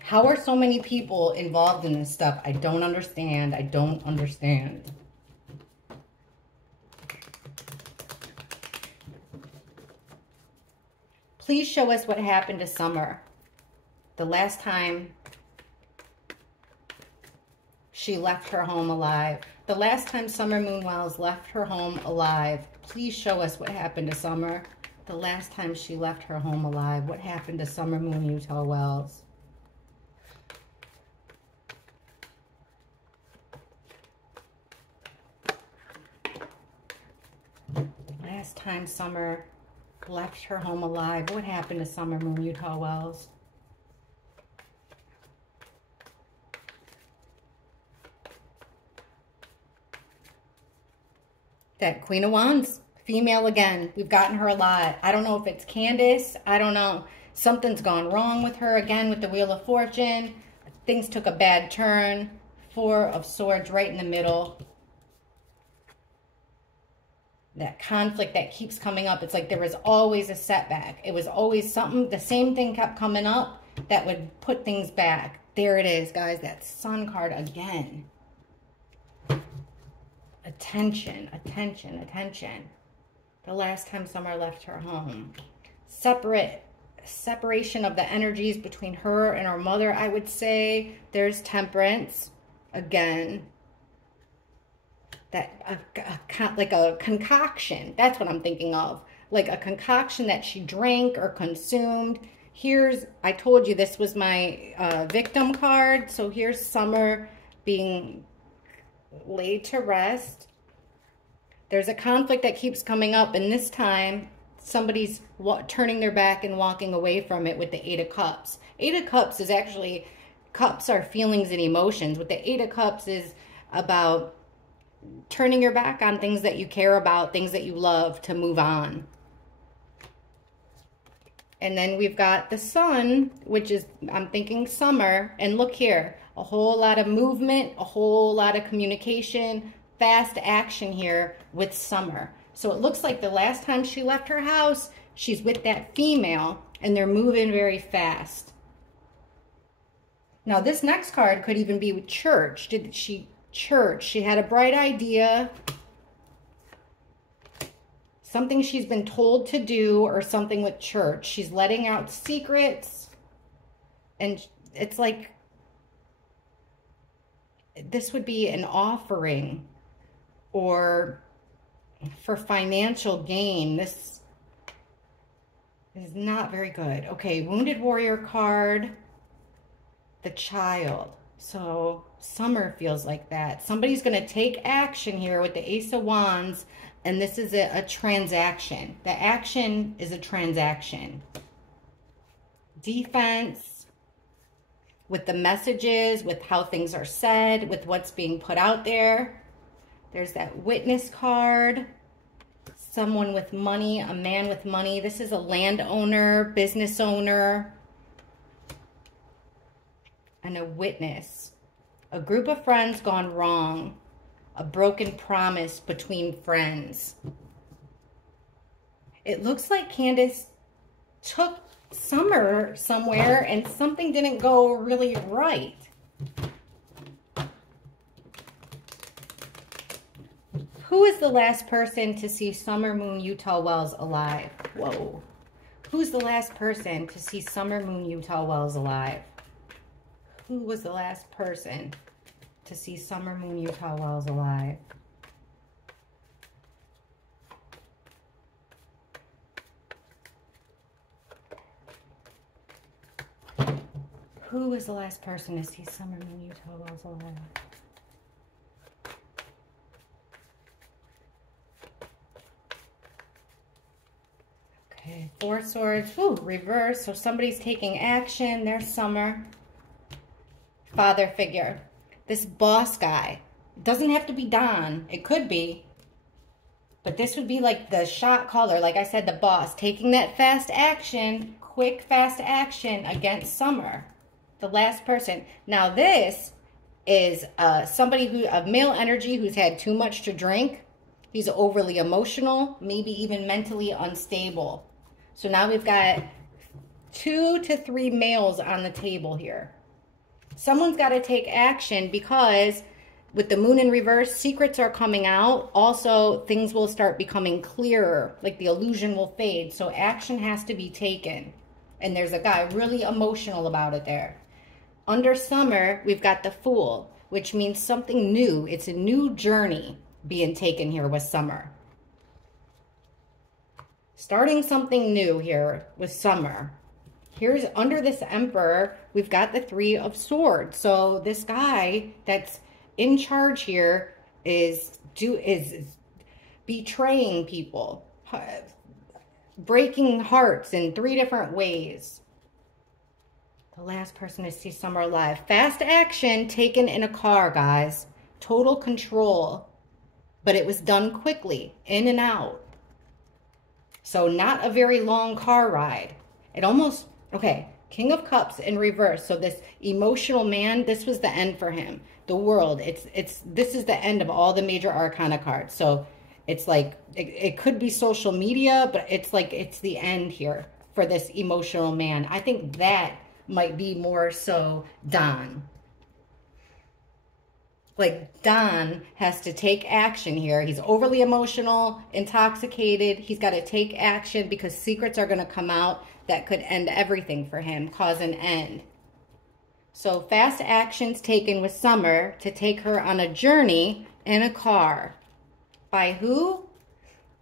How are so many people involved in this stuff? I don't understand. I don't understand. Please show us what happened to Summer the last time she left her home alive. The last time Summer Moon Wells left her home alive. Please show us what happened to Summer the last time she left her home alive. What happened to Summer Moon Utah Wells? Last time Summer left her home alive. What happened to Summer Moon Utah Wells? That Queen of Wands, female again. We've gotten her a lot. I don't know if it's Candace. I don't know. Something's gone wrong with her again with the Wheel of Fortune. Things took a bad turn. 4 of Swords right in the middle. That conflict that keeps coming up. It's like there was always a setback. It was always something. The same thing kept coming up that would put things back. There it is, guys. That Sun card again. Attention, attention, attention. The last time Summer left her home. Separation of the energies between her and her mother, I would say. There's Temperance again. That like a concoction. That's what I'm thinking of. Like a concoction that she drank or consumed. Here's, I told you this was my victim card. So here's Summer being laid to rest. There's a conflict that keeps coming up, and this time somebody's turning their back and walking away from it with the 8 of Cups. 8 of Cups is actually, cups are feelings and emotions. With the 8 of Cups is about turning your back on things that you care about, things that you love, to move on. And then we've got the Sun, which is, I'm thinking Summer. And look here, a whole lot of movement, a whole lot of communication, fast action here with Summer. So it looks like the last time she left her house, she's with that female and they're moving very fast. Now this next card could even be with Church. Church. She had a bright idea. Something she's been told to do, or something with Church. She's letting out secrets. And it's like, this would be an offering or for financial gain. This is not very good. Okay, Wounded Warrior card. The Child. So Summer feels like that. Somebody's going to take action here with the Ace of Wands. And this is a transaction. The action is a transaction. Defense. With the messages, with how things are said, with what's being put out there. There's that Witness card. Someone with money, a man with money. This is a landowner, business owner. And a witness. A group of friends gone wrong. A broken promise between friends. It looks like Candace took Summer somewhere and something didn't go really right. Who is the last person to see Summer Moon Utah Wells alive? Whoa. Who's the last person to see Summer Moon Utah Wells alive? Who was the last person to see Summer Moon Utah Wells alive? Who was the last person to see Summer Moon Utah Wells alive? Okay, 4 swords. Woo, reverse. So somebody's taking action. There's Summer. Father figure. This boss guy. It doesn't have to be Don. It could be. But this would be like the shot caller. Like I said, the boss. Taking that fast action. Quick, fast action against Summer. The last person. Now this is somebody who, of male energy, who's had too much to drink. He's overly emotional. Maybe even mentally unstable. So now we've got 2 to 3 males on the table here. Someone's got to take action because with the moon in reverse, secrets are coming out. Also, things will start becoming clearer, like the illusion will fade. So action has to be taken. And there's a guy really emotional about it there. Under Summer, we've got the Fool, which means something new. It's a new journey being taken here with Summer. Starting something new here with Summer. Here's under this Emperor, we've got the 3 of Swords. So this guy that's in charge here is betraying people, breaking hearts in 3 different ways. The last person to see Summer alive. Fast action taken in a car, guys. Total control. But it was done quickly, in and out. So not a very long car ride. It almost, okay, King of Cups in reverse. So this emotional man, this was the end for him. The World, this is the end of all the major arcana cards. So it's like, it could be social media, but it's like, it's the end here for this emotional man. I think that might be more so Don. Like Don has to take action here. He's overly emotional, intoxicated. He's got to take action because secrets are going to come out that could end everything for him, cause an end. So fast actions taken with Summer to take her on a journey in a car. By who?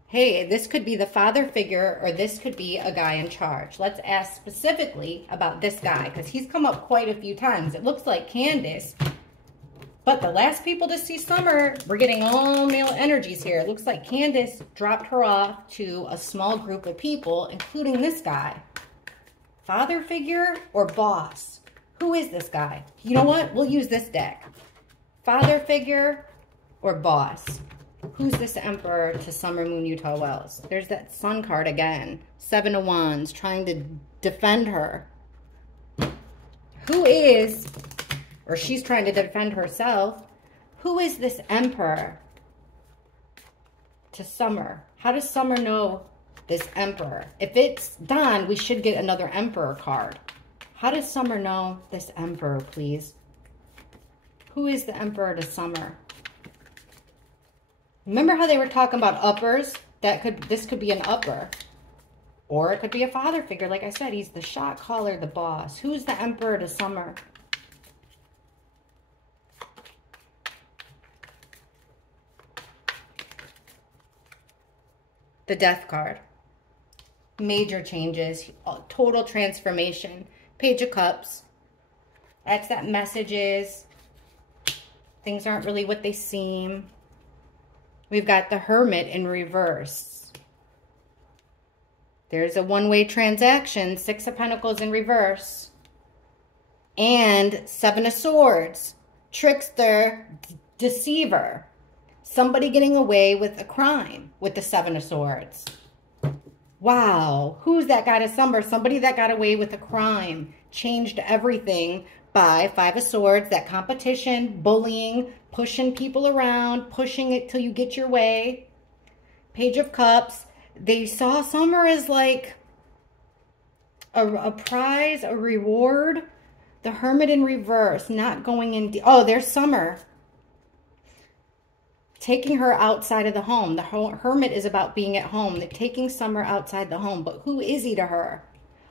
Hey, this could be the father figure or this could be a guy in charge. Let's ask specifically about this guy because he's come up quite a few times. It looks like Candace. But the last people to see Summer, we're getting all male energies here. It looks like Candace dropped her off to a small group of people, including this guy. Father figure or boss? Who is this guy? You know what? We'll use this deck. Father figure or boss? Who's this Emperor to Summer Moon Utah Wells? There's that Sun card again. 7 of Wands trying to defend her. Who is... or she's trying to defend herself. Who is this Emperor to Summer? How does Summer know this Emperor? If it's Don, we should get another Emperor card. How does Summer know this Emperor, please? Who is the Emperor to Summer? Remember how they were talking about uppers? This could be an upper. Or it could be a father figure. Like I said, he's the shot caller, the boss. Who's the Emperor to Summer? The Death card. Major changes. Total transformation. Page of Cups. That's that messages. Things aren't really what they seem. We've got the Hermit in reverse. There's a one-way transaction. 6 of Pentacles in reverse. And 7 of Swords. Trickster. Deceiver. Somebody getting away with a crime with the 7 of Swords. Wow. Who's that guy to Summer? Somebody that got away with a crime. Changed everything by 5 of Swords. That competition, bullying, pushing people around, pushing it till you get your way. Page of Cups. They saw Summer as like a prize, a reward. The Hermit in reverse. Not going in. Oh, there's Summer. Taking her outside of the home. The Hermit is about being at home. They're taking Summer outside the home. But who is he to her?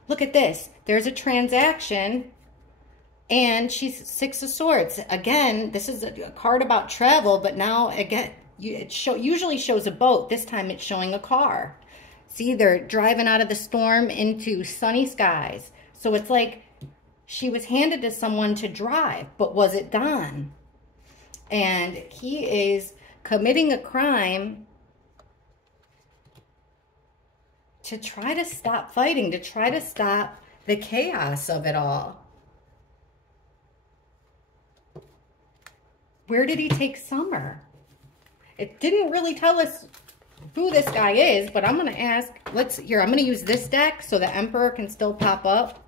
Look at this. There's a transaction. And she's 6 of Swords. Again, this is a card about travel. But now, again, it usually shows a boat. This time it's showing a car. See, they're driving out of the storm into sunny skies. So it's like she was handed to someone to drive, but was it done? And he is committing a crime to try to stop fighting, to try to stop the chaos of it all. Where did he take Summer? It didn't really tell us who this guy is, but I'm going to ask, I'm going to use this deck so the Emperor can still pop up.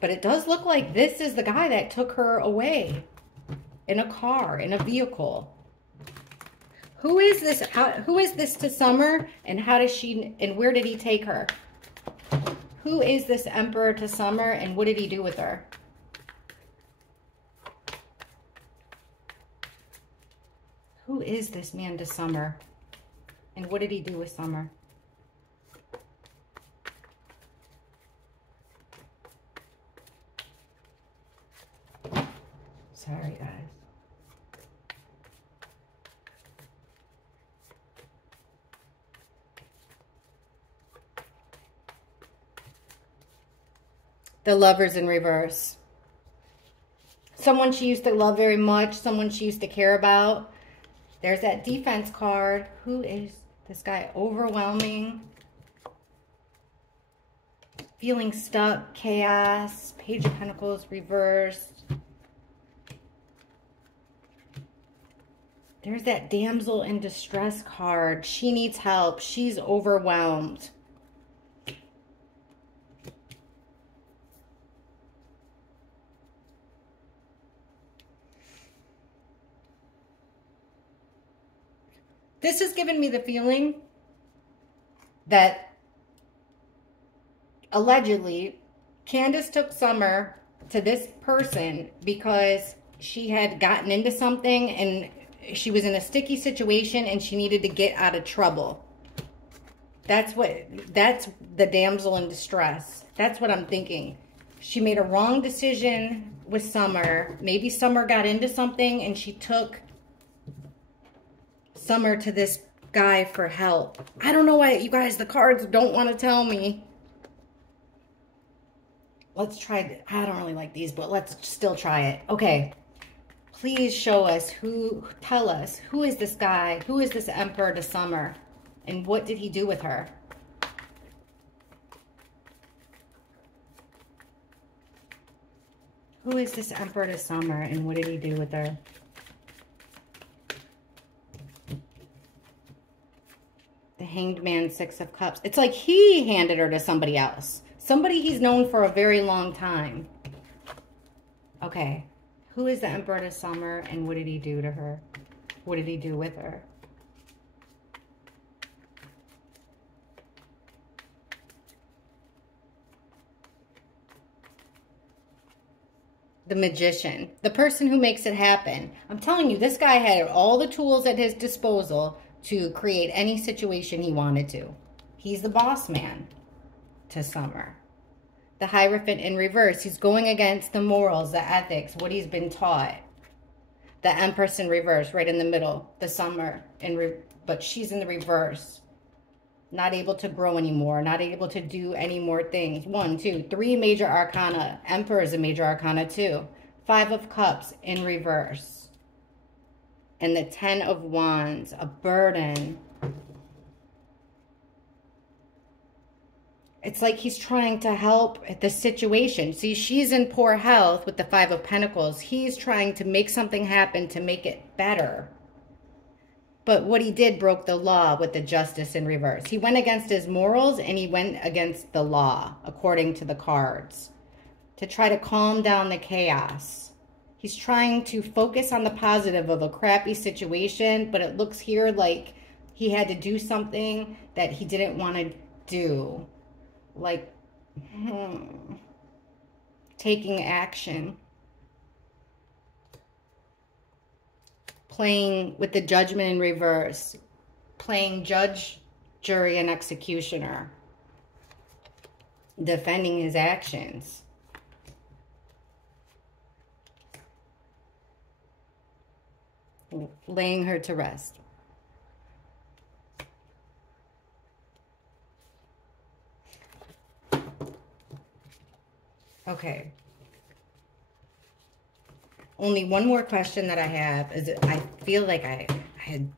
But it does look like this is the guy that took her away in a car, in a vehicle. Who is this? Who is this to Summer, and how does she, and where did he take her? Who is this Emperor to Summer, and what did he do with her? Who is this man to Summer, and what did he do with Summer? Sorry, guys. The Lovers in reverse. Someone she used to love very much, someone she used to care about. There's that defense card. Who is this guy? Overwhelming. Feeling stuck, chaos, Page of Pentacles reversed. There's that damsel in distress card. She needs help. She's overwhelmed. This has given me the feeling that allegedly Candace took Summer to this person because she had gotten into something and she was in a sticky situation and she needed to get out of trouble. That's the damsel in distress. That's what I'm thinking. She made a wrong decision with Summer. Maybe Summer got into something and she took Summer to this guy for help. I don't know why, you guys, the cards don't want to tell me. Let's try, I don't really like these, but let's still try it. Okay. Please show us tell us, who is this guy? Who is this Emperor to Summer? And what did he do with her? Who is this Emperor to Summer and what did he do with her? The Hanged Man, Six of Cups. It's like he handed her to somebody else. Somebody he's known for a very long time. Okay. Who is the Emperor to Summer and what did he do to her? What did he do with her? The Magician. The person who makes it happen. I'm telling you, this guy had all the tools at his disposal to create any situation he wanted to. He's the boss man to Summer. The Hierophant in reverse. He's going against the morals, the ethics, what he's been taught. The Empress in reverse, right in the middle. The Summer, but she's in the reverse. Not able to grow anymore. Not able to do any more things. 1, 2, 3 major arcana. Emperor is a major arcana too. 5 of Cups in reverse. And the 10 of Wands, a burden. It's like he's trying to help the situation. See, she's in poor health with the 5 of Pentacles. He's trying to make something happen to make it better. But what he did broke the law with the Justice in reverse. He went against his morals and he went against the law, according to the cards, to try to calm down the chaos. He's trying to focus on the positive of a crappy situation, but it looks here like he had to do something that he didn't want to do. Like, taking action. Playing with the Judgment in reverse. Playing judge, jury, and executioner. Defending his actions. Laying her to rest. Okay. Only one more question that I have is I feel like I had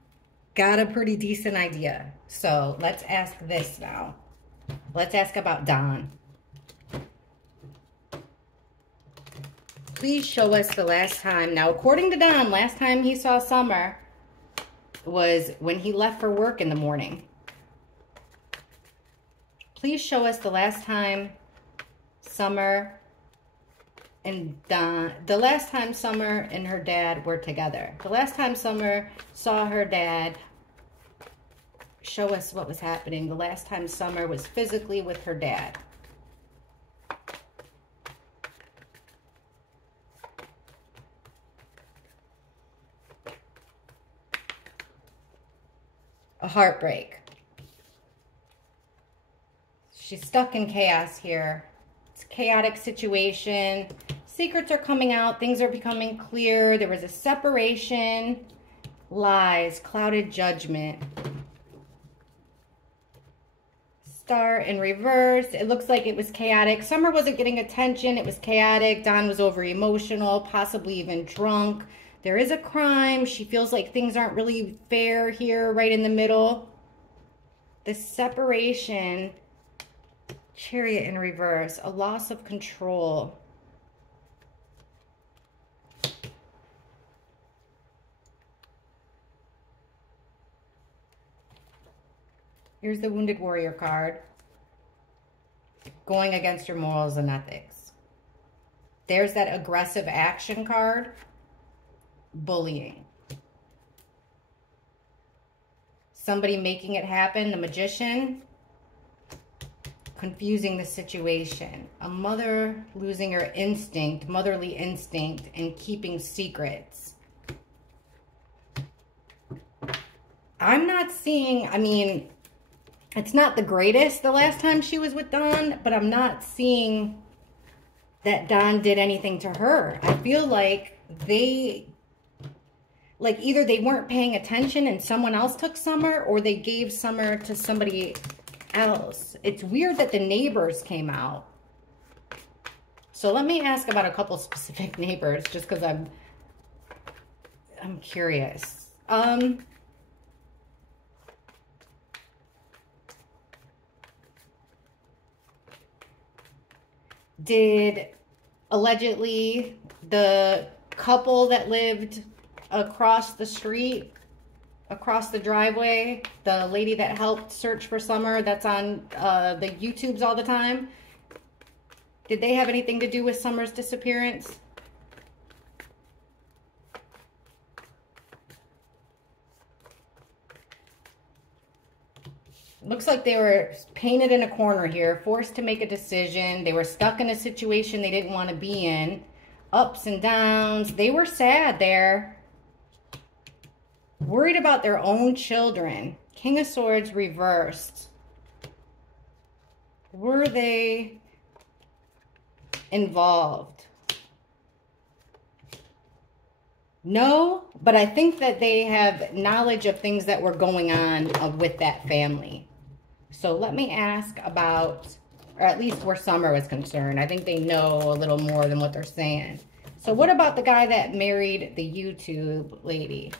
got a pretty decent idea. So let's ask this now. Let's ask about Don. Please show us the last time. Now, according to Don, last time he saw Summer was when he left for work in the morning. Please show us the last time Summer and Don, the last time Summer and her dad were together. The last time Summer saw her dad, show us what was happening. The last time Summer was physically with her dad. A heartbreak. She's stuck in chaos here. It's a chaotic situation. Secrets are coming out. Things are becoming clear. There was a separation. Lies. Clouded judgment. Star in reverse. It looks like it was chaotic. Summer wasn't getting attention. It was chaotic. Don was over emotional, possibly even drunk. There is a crime. She feels like things aren't really fair here, right in the middle. The separation. Chariot in reverse. A loss of control. Here's the Wounded Warrior card. Going against your morals and ethics. There's that aggressive action card. Bullying. Somebody making it happen. The Magician. Confusing the situation. A mother losing her instinct, motherly instinct, and keeping secrets. I'm not seeing, I mean, it's not the greatest the last time she was with Don, but I'm not seeing that Don did anything to her. I feel like either they weren't paying attention and someone else took Summer, or they gave Summer to somebody else. It's weird that the neighbors came out. So let me ask about a couple specific neighbors, just because I'm curious. Did allegedly the couple that lived across the street, across the driveway, the lady that helped search for Summer that's on the YouTubes all the time, did they have anything to do with Summer's disappearance? Looks like they were painted in a corner here, forced to make a decision. They were stuck in a situation they didn't want to be in. Ups and downs. They were sad there. Worried about their own children. King of Swords reversed. Were they involved? No, but I think that they have knowledge of things that were going on with that family. So let me ask about, or at least where Summer was concerned. I think they know a little more than what they're saying. So what about the guy that married the YouTube lady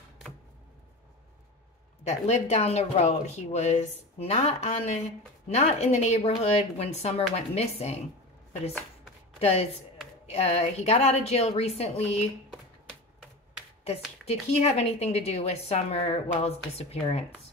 that lived down the road? He was not in the neighborhood when Summer went missing, but he got out of jail recently. Did he have anything to do with Summer Wells' disappearance?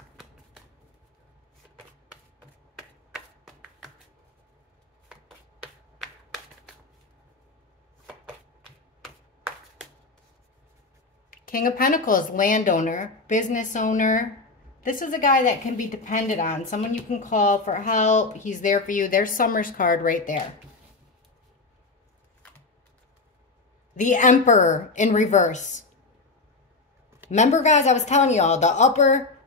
King of Pentacles, landowner, business owner. This is a guy that can be depended on. Someone you can call for help. He's there for you. There's Summer's card right there. The Emperor in reverse. Remember, guys, I was telling y'all, the upper,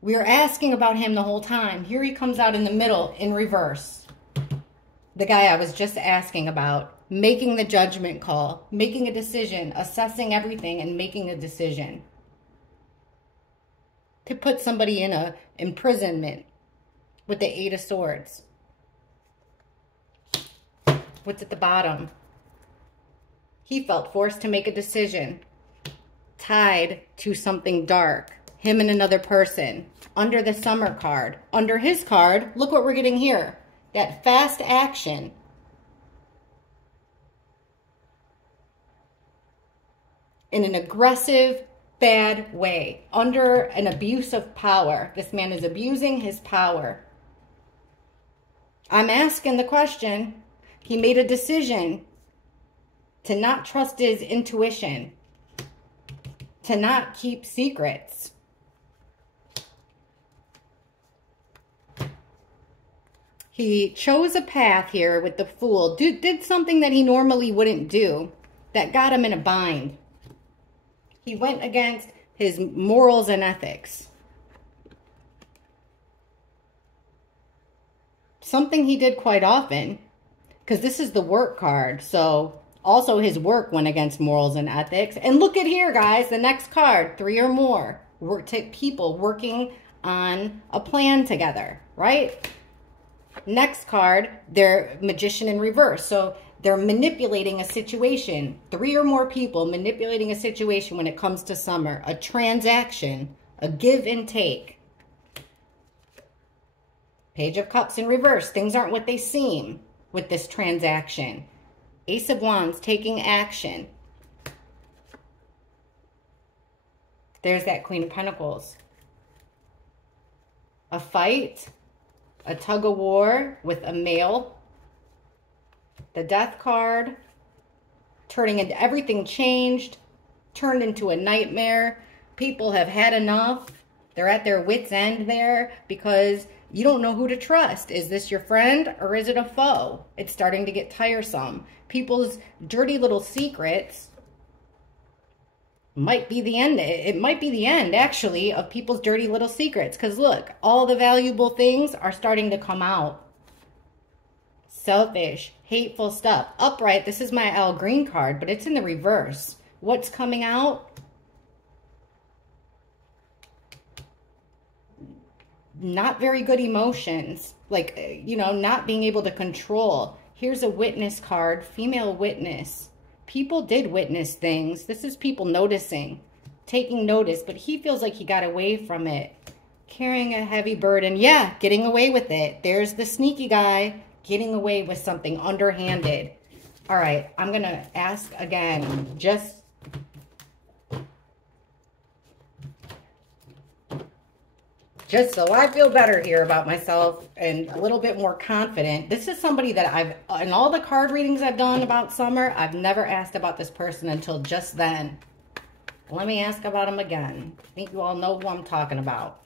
we were asking about him the whole time. Here he comes out in the middle in reverse. The guy I was just asking about. Making the judgment call, making a decision, assessing everything and making a decision. To put somebody in a imprisonment with the 8 of Swords. What's at the bottom? He felt forced to make a decision tied to something dark. Him and another person. Under the Summer card. Under his card, look what we're getting here. That fast action. In an aggressive, bad way. Under an abuse of power. This man is abusing his power. I'm asking the question. He made a decision to not trust his intuition, to not keep secrets. He chose a path here with the Fool. Did something that he normally wouldn't do that got him in a bind. He went against his morals and ethics. Something he did quite often, because this is the work card. So also his work went against morals and ethics. And look at here, guys, the next card, 3 or more. People working on a plan together, right? Next card, they're Magician in reverse. So they're manipulating a situation. 3 or more people manipulating a situation when it comes to summer. A transaction, a give and take. Page of Cups in reverse. Things aren't what they seem with this transaction. Ace of Wands, taking action. There's that Queen of Pentacles. A fight, a tug of war with a male. The Death card, turning into everything changed, turned into a nightmare. People have had enough. They're at their wits' end there because you don't know who to trust. Is this your friend or is it a foe? It's starting to get tiresome. People's dirty little secrets might be the end. It might be the end, actually, of people's dirty little secrets. Because look, all the valuable things are starting to come out. Selfish, hateful stuff. Upright, this is my Al Green card, but it's in the reverse. What's coming out? Not very good emotions. Like, you know, not being able to control. Here's a Witness card, female witness. People did witness things. This is people noticing, taking notice, but he feels like he got away from it. Carrying a heavy burden. Yeah, getting away with it. There's the sneaky guy getting away with something underhanded. All right, I'm going to ask again, just so I feel better here about myself and a little bit more confident. This is somebody that in all the card readings I've done about summer, I've never asked about this person until just then. Let me ask about him again. I think you all know who I'm talking about.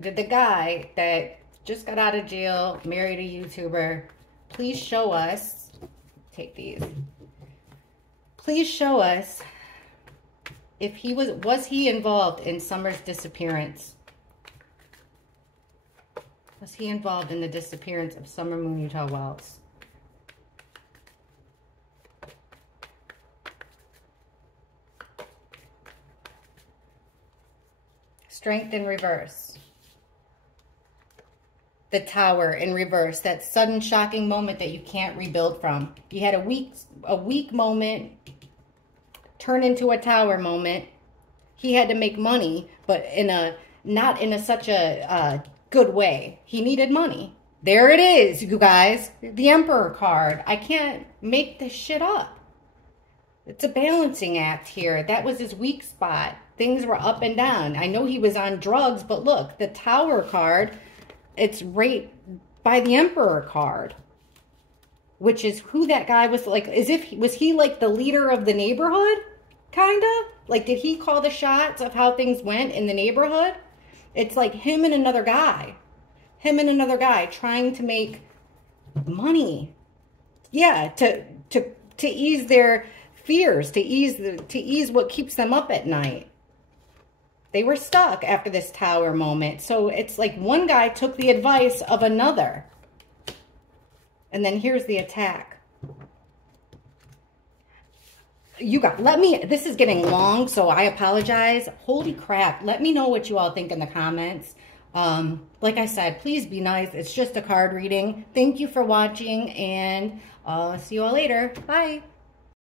Did the guy that just got out of jail, married a YouTuber, please show us, take these, please show us if he was he involved in Summer's disappearance? Was he involved in the disappearance of Summer Moon Utah Wells? Strength in reverse. The Tower in reverse. That sudden shocking moment that you can't rebuild from. You had a weak moment turn into a Tower moment. He had to make money, but not in such a good way. He needed money. There it is, you guys. The Emperor card. I can't make this shit up. It's a balancing act here. That was his weak spot. Things were up and down. I know he was on drugs, but look, the Tower card, it's right by the Emperor card, which is who that guy was. Like, was he like the leader of the neighborhood? Kind of? Like, did he call the shots of how things went in the neighborhood? It's like him and another guy. Him and another guy trying to make money. Yeah, to ease their fears, to ease what keeps them up at night. They were stuck after this Tower moment. So it's like one guy took the advice of another. And then here's the attack. You got, this is getting long, so I apologize. Holy crap. Let me know what you all think in the comments. Like I said, please be nice. It's just a card reading. Thank you for watching, and see you all later. Bye.